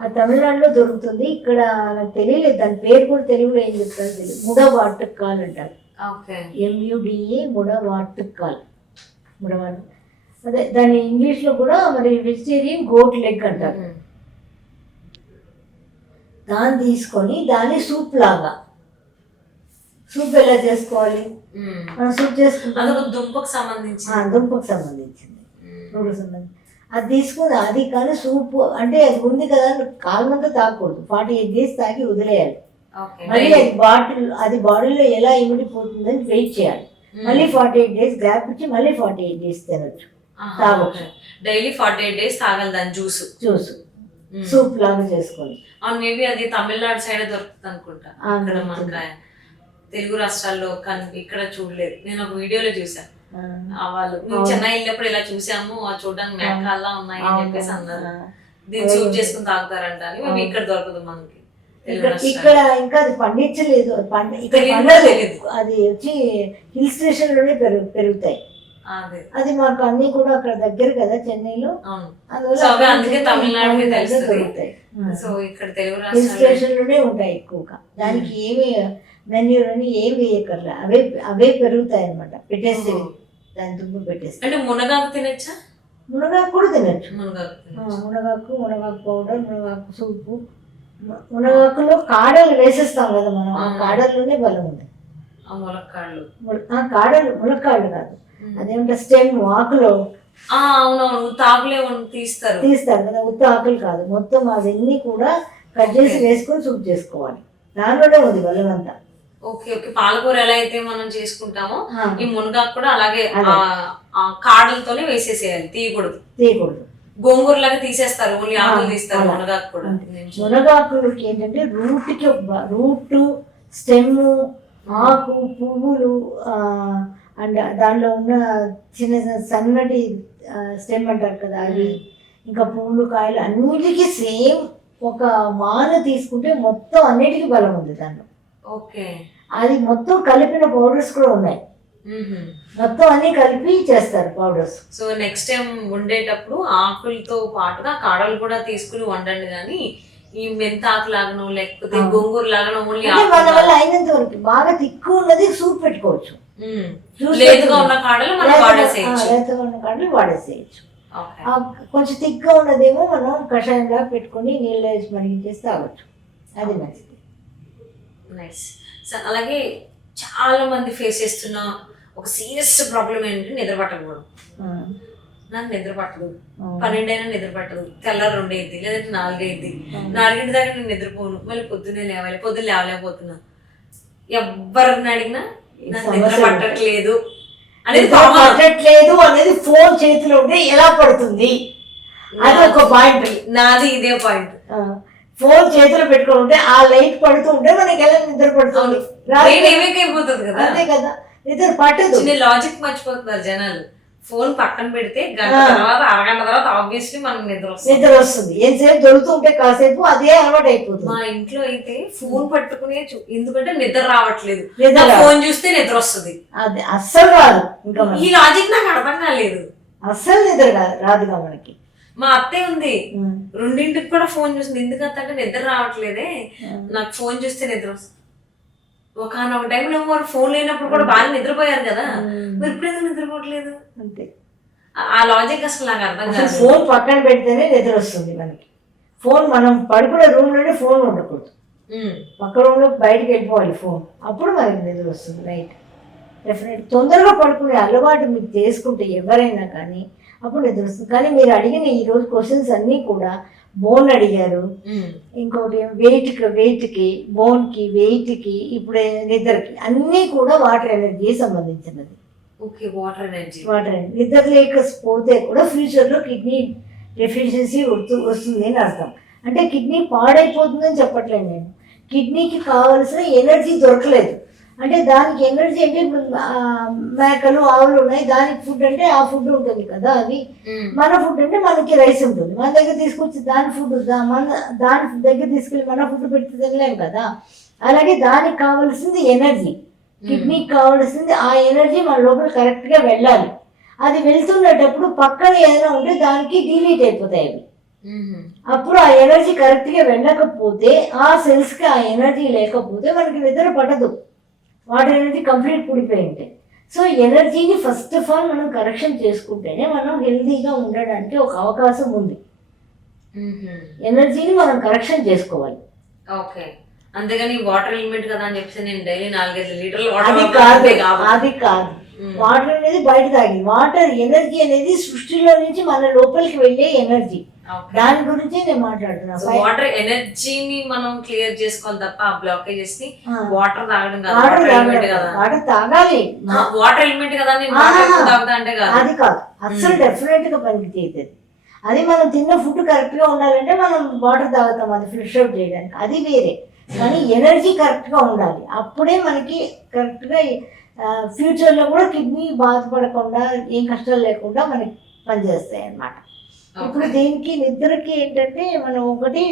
అది తమిళనాడులో దొరుకుతుంది. ఇక్కడ నాకు తెలియలేదు, దాని పేరు కూడా తెలుగులో ఏం చెప్తారు తెలియదు. ముడవాటుకాల్ అంటారు, MUDA ముడవాటుకాల్. ముడవాటు అదే దాని ఇంగ్లీష్లో కూడా మరి వెజిటేరియన్ గోట్ లెగ్ అంటారు. దాన్ని తీసుకొని దాన్ని సూప్ లాగా, సూప్ ఎలా చేసుకోవాలి మనం సూప్ చేసుకుంటాం, దుంపకు సంబంధించి అది తీసుకుని అది కానీ సూప్ అంటే అది ఉంది కదా కాలమంతా తాగకూడదు. 48 days తాగి వదిలేయాలి. మళ్ళీ అది బాడీలో ఎలా ఇమిడిపోతుందని వెయిట్ చేయాలి. మళ్ళీ 48 days గ్యాప్ ఇచ్చి మళ్ళీ 48 days తినొచ్చు, తాగొచ్చు. డైలీ 48 days తాగాలి దాని జ్యూస్ సూప్ లాగా చేసుకొని. మేబీ అది తమిళనాడు సైడ్ దొరుకుతుంది అనుకుంటా. ఇక్కడ మనకి తెలుగు రాష్ట్రాల్లో కానీ ఇక్కడ చూడలేదు. నేను ఒక వీడియోలో చూసాను, వాళ్ళు చెన్నై వెళ్ళినప్పుడు ఇలా చూసాము, చూడడానికి మేకల్లా ఉన్నాయి అని చెప్పేసి అన్నారు. దీన్ని సూప్ చేసుకుని తాగుతారంట అని. మేము ఇక్కడ దొరకదు మనకి. ఇక్కడ ఇంకా అది పండించలేదు, అది వచ్చి హిల్ స్టేషన్ లోనే పెరుగుతాయి. అది మాకు అన్ని కూడా అక్కడ దగ్గర కదా చెన్నైలో, అందుకే తమిళనాడు దొరుకుతాయి. హిల్ స్టేషన్ లోనే ఉంటాయి ఎక్కువగా. దానికి ఏమి మెన్యూలని ఏం వేయకర్లా, అవే పెరుగుతాయి అనమాట. పెట్టేస్తే దాని దుమ్ము పెట్టేస్తే. అంటే మునగాకు తినచ్చా? మునగాకు కూడా తినచ్చు. మునగాకు పౌడర్, మునగాకు సూపు. మునగాకులో కాడలు వేసేస్తాం కదా మనం, ఆ కాడల్లోనే బలం ఉంది. కాడలు మునక్కాళ్ళు కాదు, అదేమంటే స్టెమ్ ఆకులో తీస్తారు కదా, ఉత్త ఆకులు కాదు, మొత్తం అవన్నీ కూడా కట్ చేసి వేసుకొని సూప్ చేసుకోవాలి. దానిలోనే ఉంది బలం అంతా. Okay okay. పాలకూర ఎలా అయితే మనం చేసుకుంటామో ఈ మునగాకు కూడా అలాగే కాడలతోనే వేసేసేయాలి, తీయకూడదు. గోంగూర లాగా తీసేస్తారు, ఓన్లీ ఆకులు తీస్తారు. మునగాకు కూడా, మునగాకులకి ఏంటంటే రూట్, స్టెమ్, ఆకు, పువ్వులు అండ్ దానిలో ఉన్న చిన్న సన్నటి స్టెమ్ అంటారు కదా అవి, ఇంకా పువ్వులు, కాయలు అన్నిటికీ సేమ్ ఒక మాన తీసుకుంటే మొత్తం అన్నిటికీ బలం ఉంది దాంట్లో. ఓకే. అది మొత్తం కలిపిన పౌడర్స్ కూడా ఉన్నాయి, మొత్తం అన్ని కలిపి చేస్తారు పౌడర్స్. సో నెక్స్ట్ టైం వండేటప్పుడు ఆకులతో పాటుగా కాడలు కూడా తీసుకుని వండండి. కానీ ఈ మెంతాకు లాగను లేకపోతే గోంగూర లాగను ఓన్లీ మన వల్ల అయినంత వరకు. బాగా తిక్కు ఉన్నది సూప్ పెట్టుకోవచ్చు, లేదుగా ఉన్న కాడలు మనం వాడేసేయచ్చు. కొంచెం తిక్గా ఉన్నదేమో మనం కషాయంగా పెట్టుకొని నీళ్ళు వేసి మరిగించేసి తాగొచ్చు, అది మంచిది. నైస్. అలాగే చాలా మంది ఫేస్ చేస్తున్న ఒక సీరియస్ ప్రాబ్లం ఏంటంటే నిద్ర పట్టకపోవడం. నాకు నిద్ర పట్టదు, 12 అయినా నిద్ర పట్టదు, తెల్లారు 2 అయింది లేదంటే 4 అయింది, 4 దాకా నేను నిద్రపోను, మళ్ళీ పొద్దున్నే లేవాలి, పొద్దున్న లేవలేకపోతున్నా. ఎవరిని అడిగినా నాకు నిద్ర పట్టట్లేదు అనేది ఫోన్ చేతిలో ఉంటే ఎలా పడుతుంది, అది ఒక పాయింట్. నాది ఇదే పాయింట్. ఫోన్ చేతిలో పెట్టుకుని ఉంటే ఆ లైట్ పడుతూ ఉంటే మనకి ఎలా నిద్ర పడుతుంది, అయిపోతుంది కదా. అంతే కదా, నిద్ర పట్టదు. లాజిక్ మర్చిపోతున్నారు జనాలు. ఫోన్ పక్కన పెడితే గంట తర్వాత అరగంట తర్వాత ఆబ్వియస్లీ మనకు నిద్ర వస్తుంది. ఎంతసేపు దొరుకుతుంటే కాసేపు అదే అలవాటు అయిపోతుంది. మా ఇంట్లో అయితే ఫోన్ పట్టుకునే ఎందుకంటే నిద్ర రావట్లేదు, ఫోన్ చూస్తే నిద్ర వస్తుంది. అది అస్సలు రాదు. ఇంకా ఈ లాజిక్ నాకు అర్థం కాలేదు. అస్సలు నిద్ర రాదుగా మనకి. మా అత్తయ్య ఉంది, 2ంటికి కూడా ఫోన్ చూస్తుంది. ఎందుకంటే నిద్ర రావట్లేదే, నాకు ఫోన్ చూస్తే నిద్ర వస్తుంది. ఒకనొక టైంలో వారు ఫోన్ లేనప్పుడు కూడా బాగా నిద్రపోయారు కదా, మరి ఇప్పుడు ఎందుకు నిద్రపోవట్లేదు? అంతే, ఆ లాజిక్ అసలు నాకు అర్థం కాదు. ఫోన్ పక్కన పెడితేనే నిద్ర వస్తుంది మనకి. ఫోన్ మనం పడుకునే రూమ్ లోనే ఫోన్ ఉండకూడదు. పక్క రూమ్లో బయటకు వెళ్ళిపోవాలి ఫోన్, అప్పుడు మనకి నిద్ర వస్తుంది నైట్. డెఫినెట్ తొందరగా పడుకునే అలవాటు మీకు చేసుకుంటే ఎవరైనా కానీ అప్పుడు నిద్ర వస్తుంది. కానీ మీరు అడిగిన ఈరోజు క్వశ్చన్స్ అన్నీ కూడా బోన్ అడిగారు, ఇంకోటి వెయిట్కి బోన్కి వెయిట్కి ఇప్పుడు నిద్రకి అన్నీ కూడా వాటర్ ఎనర్జీ సంబంధించినది. Okay, water energy. Water energy నిద్ర లేకపోతే కూడా ఫ్యూచర్లో కిడ్నీ డెఫిషియన్సీ వస్తుంది అని అర్థం. అంటే కిడ్నీ పాడైపోతుందని చెప్పట్లేదు నేను, కిడ్నీకి కావలసిన ఎనర్జీ దొరకలేదు. అంటే దానికి ఎనర్జీ అంటే మేకలు ఆవులు ఉన్నాయి, దానికి ఫుడ్ అంటే ఆ ఫుడ్ ఉంటుంది కదా, అది మన ఫుడ్ అంటే మనకి రైస్ ఉంటుంది. మన దగ్గర తీసుకొచ్చి దాని ఫుడ్ దాని దగ్గర తీసుకెళ్ళి మన ఫుడ్ పెట్టి తినలేము కదా. అలాగే దానికి కావాల్సింది ఎనర్జీ, కిడ్నీకి కావాల్సింది ఆ ఎనర్జీ మన లోపల కరెక్ట్గా వెళ్ళాలి. అది వెళ్తున్నప్పుడు పక్కన ఏదైనా ఉంటే దానికి డిలీట్ అయిపోతాయి అవి. అప్పుడు ఆ ఎనర్జీ కరెక్ట్గా వెళ్ళకపోతే ఆ సెల్స్కి ఆ ఎనర్జీ లేకపోతే మనకి నిద్ర పడదు, వాటర్ ఎనర్జీ కంప్లీట్ కూడిపోయింది. సో ఎనర్జీని ఫస్ట్ ఆఫ్ ఆల్ మనం కరెక్షన్ చేసుకుంటేనే మనం హెల్తీగా ఉండడానికి ఒక అవకాశం ఉంది. ఎనర్జీని మనం కరెక్షన్ చేసుకోవాలి. ఓకే, అంతేగాని వాటర్ ఎలిమెంట్ కదా అని చెప్పి నేను డైలీ 4-5 లీటర్లు అది కాదు. వాటర్ అనేది బయట తాగి, వాటర్ ఎనర్జీ అనేది సృష్టిలో నుంచి మన లోపలికి వెళ్ళే ఎనర్జీ, దాని గురించి నేను మాట్లాడుతున్నా. వాటర్ ఎనర్జీని మనం క్లియర్ చేసుకోవాలి తప్ప ఆ బ్లాకేజెస్ ని వాటర్ తాగడం కాదు. వాటర్ తాగాలి, వాటర్ ఎలిమెంట్ కదా అంటే అది కాదు, అసలు డెఫినెట్ గా పనికి చేయదు. అది మనం తిన్న ఫుడ్ కరెక్ట్ గా ఉండాలంటే మనం వాటర్ తాగుతాం, అది ఫ్రెష్ అవుట్ చేయడానికి, అది వేరే. కానీ ఎనర్జీ కరెక్ట్ గా ఉండాలి, అప్పుడే మనకి కరెక్ట్ గా ఫ్యూచర్లో కూడా కిడ్నీ బాధపడకుండా ఏం కష్టాలు లేకుండా మనకి పనిచేస్తాయి అన్నమాట. ఇప్పుడు దీనికి నిద్రకి ఏంటంటే మనం ఒకటి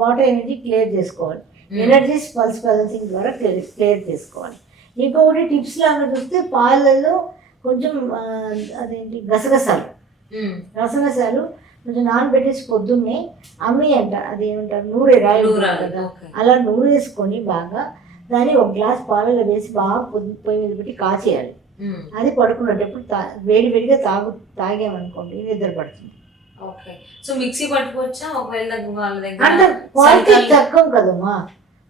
వాటర్ ఎనర్జీ క్లియర్ చేసుకోవాలి, ఎనర్జీస్ పల్స్ బ్యాలెన్సింగ్ ద్వారా క్లియర్ చేసుకోవాలి. ఇంకొకటి టిప్స్ లాగా చూస్తే పాలల్లో కొంచెం అదేంటి గసగసాలు కొంచెం నానబెట్టేసి పొద్దున్నే అమ్మి అంటారు, అది ఏమంటారు నూరే రాయి కదా, అలా నూరేసుకొని బాగా దాన్ని ఒక గ్లాస్ పాలలో వేసి బాగా పొయ్యి మీద పెట్టి కాచేయాలి. అది పడుకున్నప్పుడు వేడిగా తాగామనుకోండి నిద్ర పడుతుంది. ఓకే, సో మిక్సీ పట్టుకోవచ్చా ఒకవేళ వాళ్ళ దగ్గర? అంటే క్వాంటిటీ తక్కువ కదమ్మా,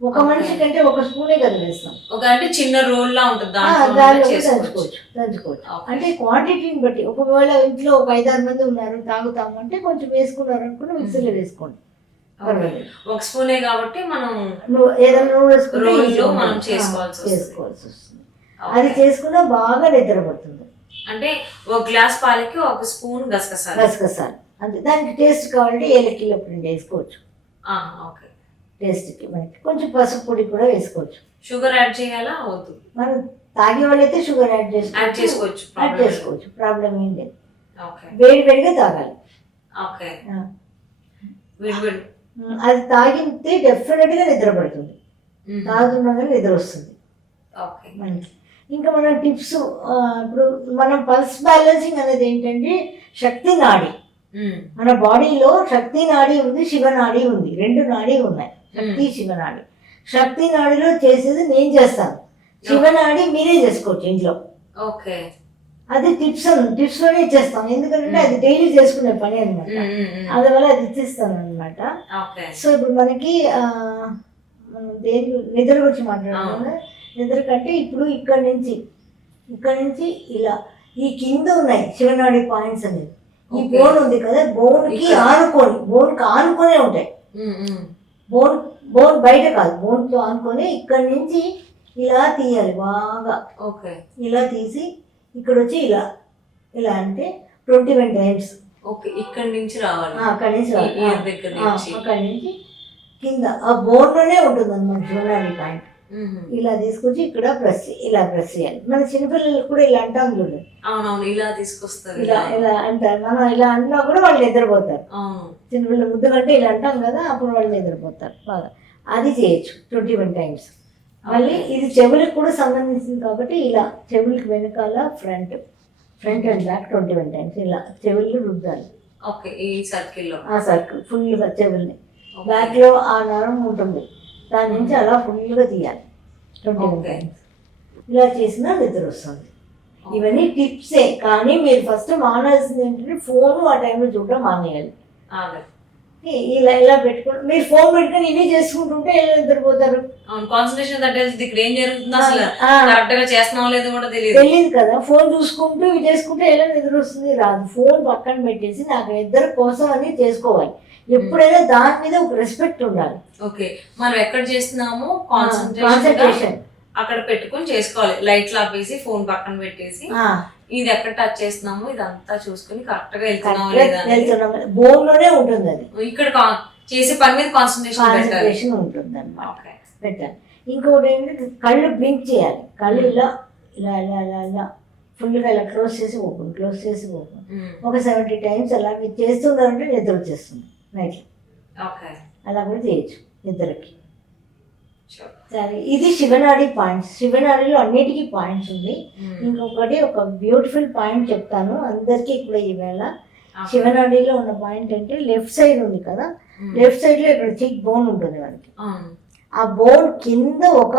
ఒక మనిషి కంటే ఒక స్పూనే కదా వేస్తాం, ఒక అంటే చిన్న రోల్ లా ఉంటుంది దంచుకోవచ్చు. అంటే క్వాంటిటీని బట్టి, ఒకవేళ ఇంట్లో ఒక 5-6 మంది ఉన్నారు తాగుతాము అంటే కొంచెం వేసుకున్నారు అనుకుని మిక్సీలో వేసుకోండి, ఒక స్పూనే కాబట్టి మనం ఏదైనా వేసుకుంటే మనం చేసుకోవాల్సి వస్తుంది. అది చేసుకున్నా బాగా నిద్ర పడుతుంది. అంటే ఒక గ్లాస్ పాలకి ఒక స్పూన్ గసగసాలు అంటే దానికి టేస్ట్ కావాలంటే ఏలక్కిలో పొడి వేసుకోవచ్చు. ఓకే, టేస్ట్కి మనకి కొంచెం పసుపు పొడి కూడా వేసుకోవచ్చు. షుగర్ యాడ్ చేయాలా? వద్దు, మనం తాగే వాళ్ళైతే షుగర్ యాడ్ చేసుకోవచ్చు, ప్రాబ్లం ఏం లేదు. వేడిగా తాగాలి. ఓకే, అది తాగితే డెఫినెట్గా నిద్ర పడుతుంది, తాగుతున్నా నిద్ర వస్తుంది మనకి. ఇంకా మన టిప్స్ ఇప్పుడు మనం పల్స్ బ్యాలెన్సింగ్ అనేది ఏంటంటే శక్తి నాడి, మన బాడీలో శక్తి నాడి ఉంది, శివనాడి ఉంది, 2 నాడీ ఉన్నాయి, శక్తి శివనాడి. శక్తి నాడిలో చేసేది నేను చేస్తాను, శివనాడి మీరే చేసుకోవచ్చు ఇంట్లో. ఓకే, అది టిప్స్లోనే ఇచ్చేస్తాం, ఎందుకంటే అది డైలీ చేసుకునే పని అనమాట, అందువల్ల అది ఇచ్చేస్తాను అనమాట. సో ఇప్పుడు మనకి మనం దేని నిద్ర గురించి మాట్లాడుతున్నాం. నిద్ర కంటే ఇప్పుడు ఇక్కడ నుంచి ఇలా ఈ కింద ఉన్నాయి శివనాడి పాయింట్స్ అనేది, ఈ బోన్ ఉంది కదా, బోన్కి ఆనుకొనే ఉంటాయి. బోన్ బయట కాదు, బోన్తో ఆనుకొని ఇక్కడ నుంచి ఇలా తీయాలి బాగా. ఓకే, ఇలా తీసి ఇక్కడ వచ్చి ఇలా అంటే 21 టైమ్స్. ఓకే, ఇక్కడ నుంచి రావాలి, అక్కడి నుంచి కింద ఆ బోన్లోనే ఉంటుంది అన్నమాట శివనాడి పాయింట్. ఇలా తీసుకొచ్చి ఇక్కడ ఇలా ప్రెస్ చేయాలి. మన చిన్నపిల్లలకు కూడా ఇలా అంటాం చూడండి, ఇలా తీసుకొస్తారు, ఇలా అంటారు. మనం ఇలా అన్నా కూడా వాళ్ళు నిద్రపోతారు. చిన్నపిల్లల ముద్దు కంటే ఇలా అంటాం కదా, అప్పుడు వాళ్ళు నిద్రపోతారు బాగా. అది చేయొచ్చు 21 టైమ్స్. మళ్ళీ ఇది చెవులకు కూడా సంబంధించింది కాబట్టి ఇలా చెవులకి వెనకాల ఫ్రంట్ అండ్ బ్యాక్ 21 టైమ్స్ ఇలా చెవులు రుద్దాలి. ఆ సర్కిల్ ఫుల్గా చెవుల్ని, బ్యాక్లో ఆ నరం ఉంటుంది, దాని నుంచి అలా ఫుల్గా తీయాలి 21 టైమ్స్. ఇలా చేసినా నిద్ర వస్తుంది. ఇవన్నీ టిప్సే, కానీ మీరు ఫస్ట్ మానాల్సింది ఏంటంటే ఫోను ఆ టైంలో చూడడం మానేయాలి. ఇలా ఇలా పెట్టుకుని మీరు ఫోన్ పెట్టుకుని ఇవి చేసుకుంటుంటే ఎలా నిద్రపోతారు? అవును, కాన్సన్ట్రేషన్ తట్టేసి ఇక్కడ ఏం జరుగుతుందో అసలు ఆ. కరెక్ట్ గా చేస్తున్నాం లేదో కూడా తెలియదు. తెలియదు కదా. ఫోన్ చూసుకుంటూ ఇవి చేసుకుంటే ఎలా నిద్ర వస్తుంది? రాదు. ఫోన్ పక్కన పెట్టేసి నాకు నిద్ర కోసం అని చేసుకోవాలి. ఎప్పుడైనా దాని మీద ఒక రెస్పెక్ట్ ఉండాలి. ఓకే, మనం ఎక్కడ చేస్తున్నామో కాన్సన్ట్రేషన్ కాన్సన్ట్రేషన్ అక్కడ పెట్టుకొని చేసుకోవాలి. లైట్లు ఆపేసి ఫోన్ పక్కన పెట్టేసి ఇది ఎక్కడ టచ్ చేస్తున్నామో ఇదంతా చూసుకుని కరెక్ట్ గా వెళ్తున్నామో లేదా బోన్ లోనే ఉంటుంది అది. ఇక్కడ చేసే పని మీద కాన్సన్ట్రేషన్ ఉంటుంది అన్నమాట. పెట్టాలి. ఇంకోటి ఏంటంటే కళ్ళు బ్లింక్ చేయాలి. కళ్ళు ఇలా ఇలా ఇలా ఇలా ఇలా ఫుల్గా ఇలా క్లోజ్ చేసి ఓపెన్, క్లోజ్ చేసి ఓపెన్ ఒక 70 times అలా మీరు చేస్తున్నారంటే నిద్ర వచ్చేస్తుంది నైట్. అలా కూడా చేయొచ్చు నిద్రకి. సరే, ఇది శివనాడి పాయింట్స్. శివనాడిలో అన్నిటికీ పాయింట్స్ ఉంది. ఇంకొకటి ఒక బ్యూటిఫుల్ పాయింట్ చెప్తాను అందరికీ కూడా ఈవేళ. శివనాడిలో ఉన్న పాయింట్ అంటే లెఫ్ట్ సైడ్ ఉంది కదా, లెఫ్ట్ సైడ్ లో ఇక్కడ చిక్ బోన్ ఉంటుంది మనకి. ఆ బోన్ కింద ఒక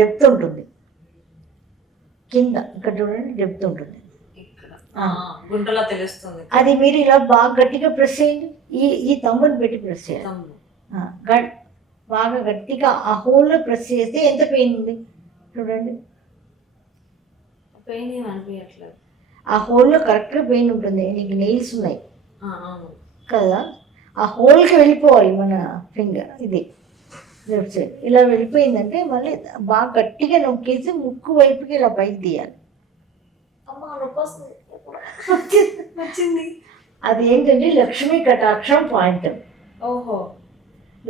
డెప్త్ ఉంటుంది. కింద ఇక్కడ చూడండి డెప్త్ ఉంటుంది. గుంటలా తెలుస్తుంది. అది మీరు ఇలా బాగా గట్టిగా ప్రెస్ చేయండి. ఈ తమ్ముని పెట్టి ప్రెస్ చేయాలి. బాగా గట్టిగా ఆ హోల్లో ప్రెస్ చేస్తే ఎంత పెయిన్ ఉంది చూడండి. పెయిన్ ఏం అనిపించట్లేదు. ఆ హోల్లో కరెక్ట్గా పెయిన్ ఉంటుంది. నీకు నెయిల్స్ ఉన్నాయి కదా, ఆ హోల్కి వెళ్ళిపోవాలి మన ఫింగర్. ఇది లెఫ్ట్ సైడ్ ఇలా వెళ్ళిపోయిందంటే మళ్ళీ బాగా గట్టిగా నొక్కేసి ముక్కు వైపుకి ఇలా పైకి తీయాలి. వచ్చింది. అది ఏంటంటే లక్ష్మీ కటాక్షం పాయింట్. ఓహో,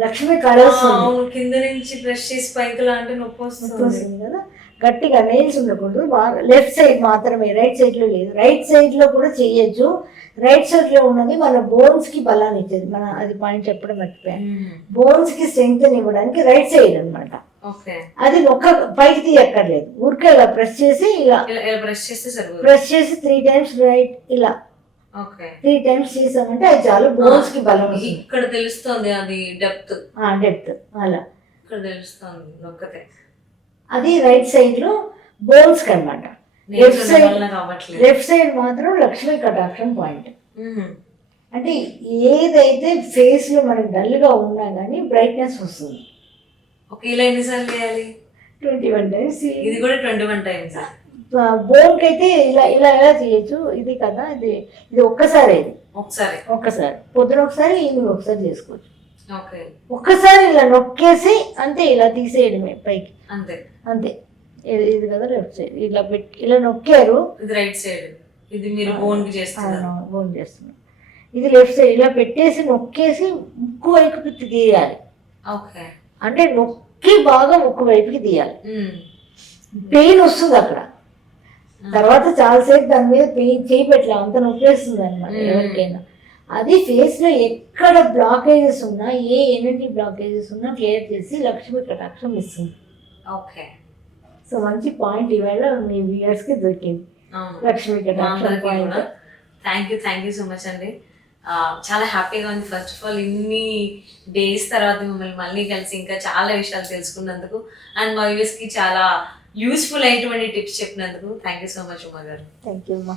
లక్ష్మీ కళావస్తుంది. కింద నుంచి బ్రష్ చేసి పైకి లాంటి నొప్పి వస్తుంది కదా. గట్టిగా నెయిల్స్ ఉండకూడదు. బాగా లెఫ్ట్ సైడ్ మాత్రమే, రైట్ సైడ్లో లేదు. రైట్ సైడ్లో కూడా చేయొచ్చు. రైట్ సైడ్లో ఉన్నది మన బోన్స్కి బలాన్ని ఇచ్చేది. మన అది పాయింట్ చెప్పడం మర్చిపోయాను. బోన్స్కి స్ట్రెంగ్త్ ఇవ్వడానికి రైట్ సైడ్ అనమాట. అది ఒక్క పైకి తీయక్కర్లేదు. ఊరికే ఇలా ప్రెస్ చేసి ఇలా ప్రెస్ చేసి 3 times రైట్ ఇలా 3 times చేసామంటే అది చాలు. బోన్స్ కి బలం ఇక్కడ తెలుస్తుంది. అది డెప్త్ అలా ఇక్కడ తెలుస్తుంది నొక్కతే. అది రైట్ సైడ్ లో బోన్స్ కి అనమాట. లెఫ్ట్ సైడ్ మాత్రం లక్ష్మీ కటాక్షం పాయింట్. అంటే ఏదైతే ఫేస్ లో మనకి డల్ గా ఉన్నా కానీ బ్రైట్నెస్ వస్తుంది. ఇలా ఎన్నిసార్లు చేయాలి? 21 times. ఇది కూడా 21 times. బోన్కి అయితే ఇలా ఇలా ఎలా చేయొచ్చు. ఇది కదా, ఇది ఒక్కసారి. ఇది ఒక్కసారి పొద్దున ఒకసారి, ఈవినింగ్ ఒకసారి చేసుకోవచ్చు. ఒక్కసారి ఇలా నొక్కేసి అంతే, ఇలా తీసేయడమే పైకి. అంతే. ఇది కదా లెఫ్ట్ సైడ్. ఇలా పెట్టి ఇలా నొక్కారు. ఇది రైట్ సైడ్. ఇది మీరు బోన్ చేస్తున్నారు. ఇది లెఫ్ట్ సైడ్. ఇలా పెట్టేసి నొక్కేసి ముక్కు వైపుకి తీయాలి. అంటే నొక్కి బాగా ముక్కు వైపుకి తీయాలి. పెయిన్ వస్తుంది అక్కడ. తర్వాత చాలాసేపు దాని మీద పెయిన్ చేయి పెట్టలే, అంత నొప్పేస్తుంది అనమాట ఎవరికైనా. అది ఫేస్లో ఎక్కడ బ్లాకేజెస్ ఉన్నా, ఏ ఎనర్జీ బ్లాకేజెస్ ఉన్నా క్లియర్ చేసి లక్ష్మీ కటాక్షం ఇస్తుంది. సో మంచి పాయింట్ ఇవాళ మీ వ్యూయర్స్కి దొరికింది, లక్ష్మీ కటాక్షం point. Thank you so much అండి. చాలా హ్యాపీగా ఉంది. ఫస్ట్ ఆఫ్ ఆల్ ఇన్ని డేస్ తర్వాత మిమ్మల్ని మళ్ళీ కలిసి ఇంకా చాలా విషయాలు తెలుసుకున్నందుకు, అండ్ మా వ్యూయర్స్కి చాలా యూస్ఫుల్ అయినటువంటి టిప్స్ చెప్పినందుకు thank you so much Uma గారు. థ్యాంక్ యూ అమ్మా.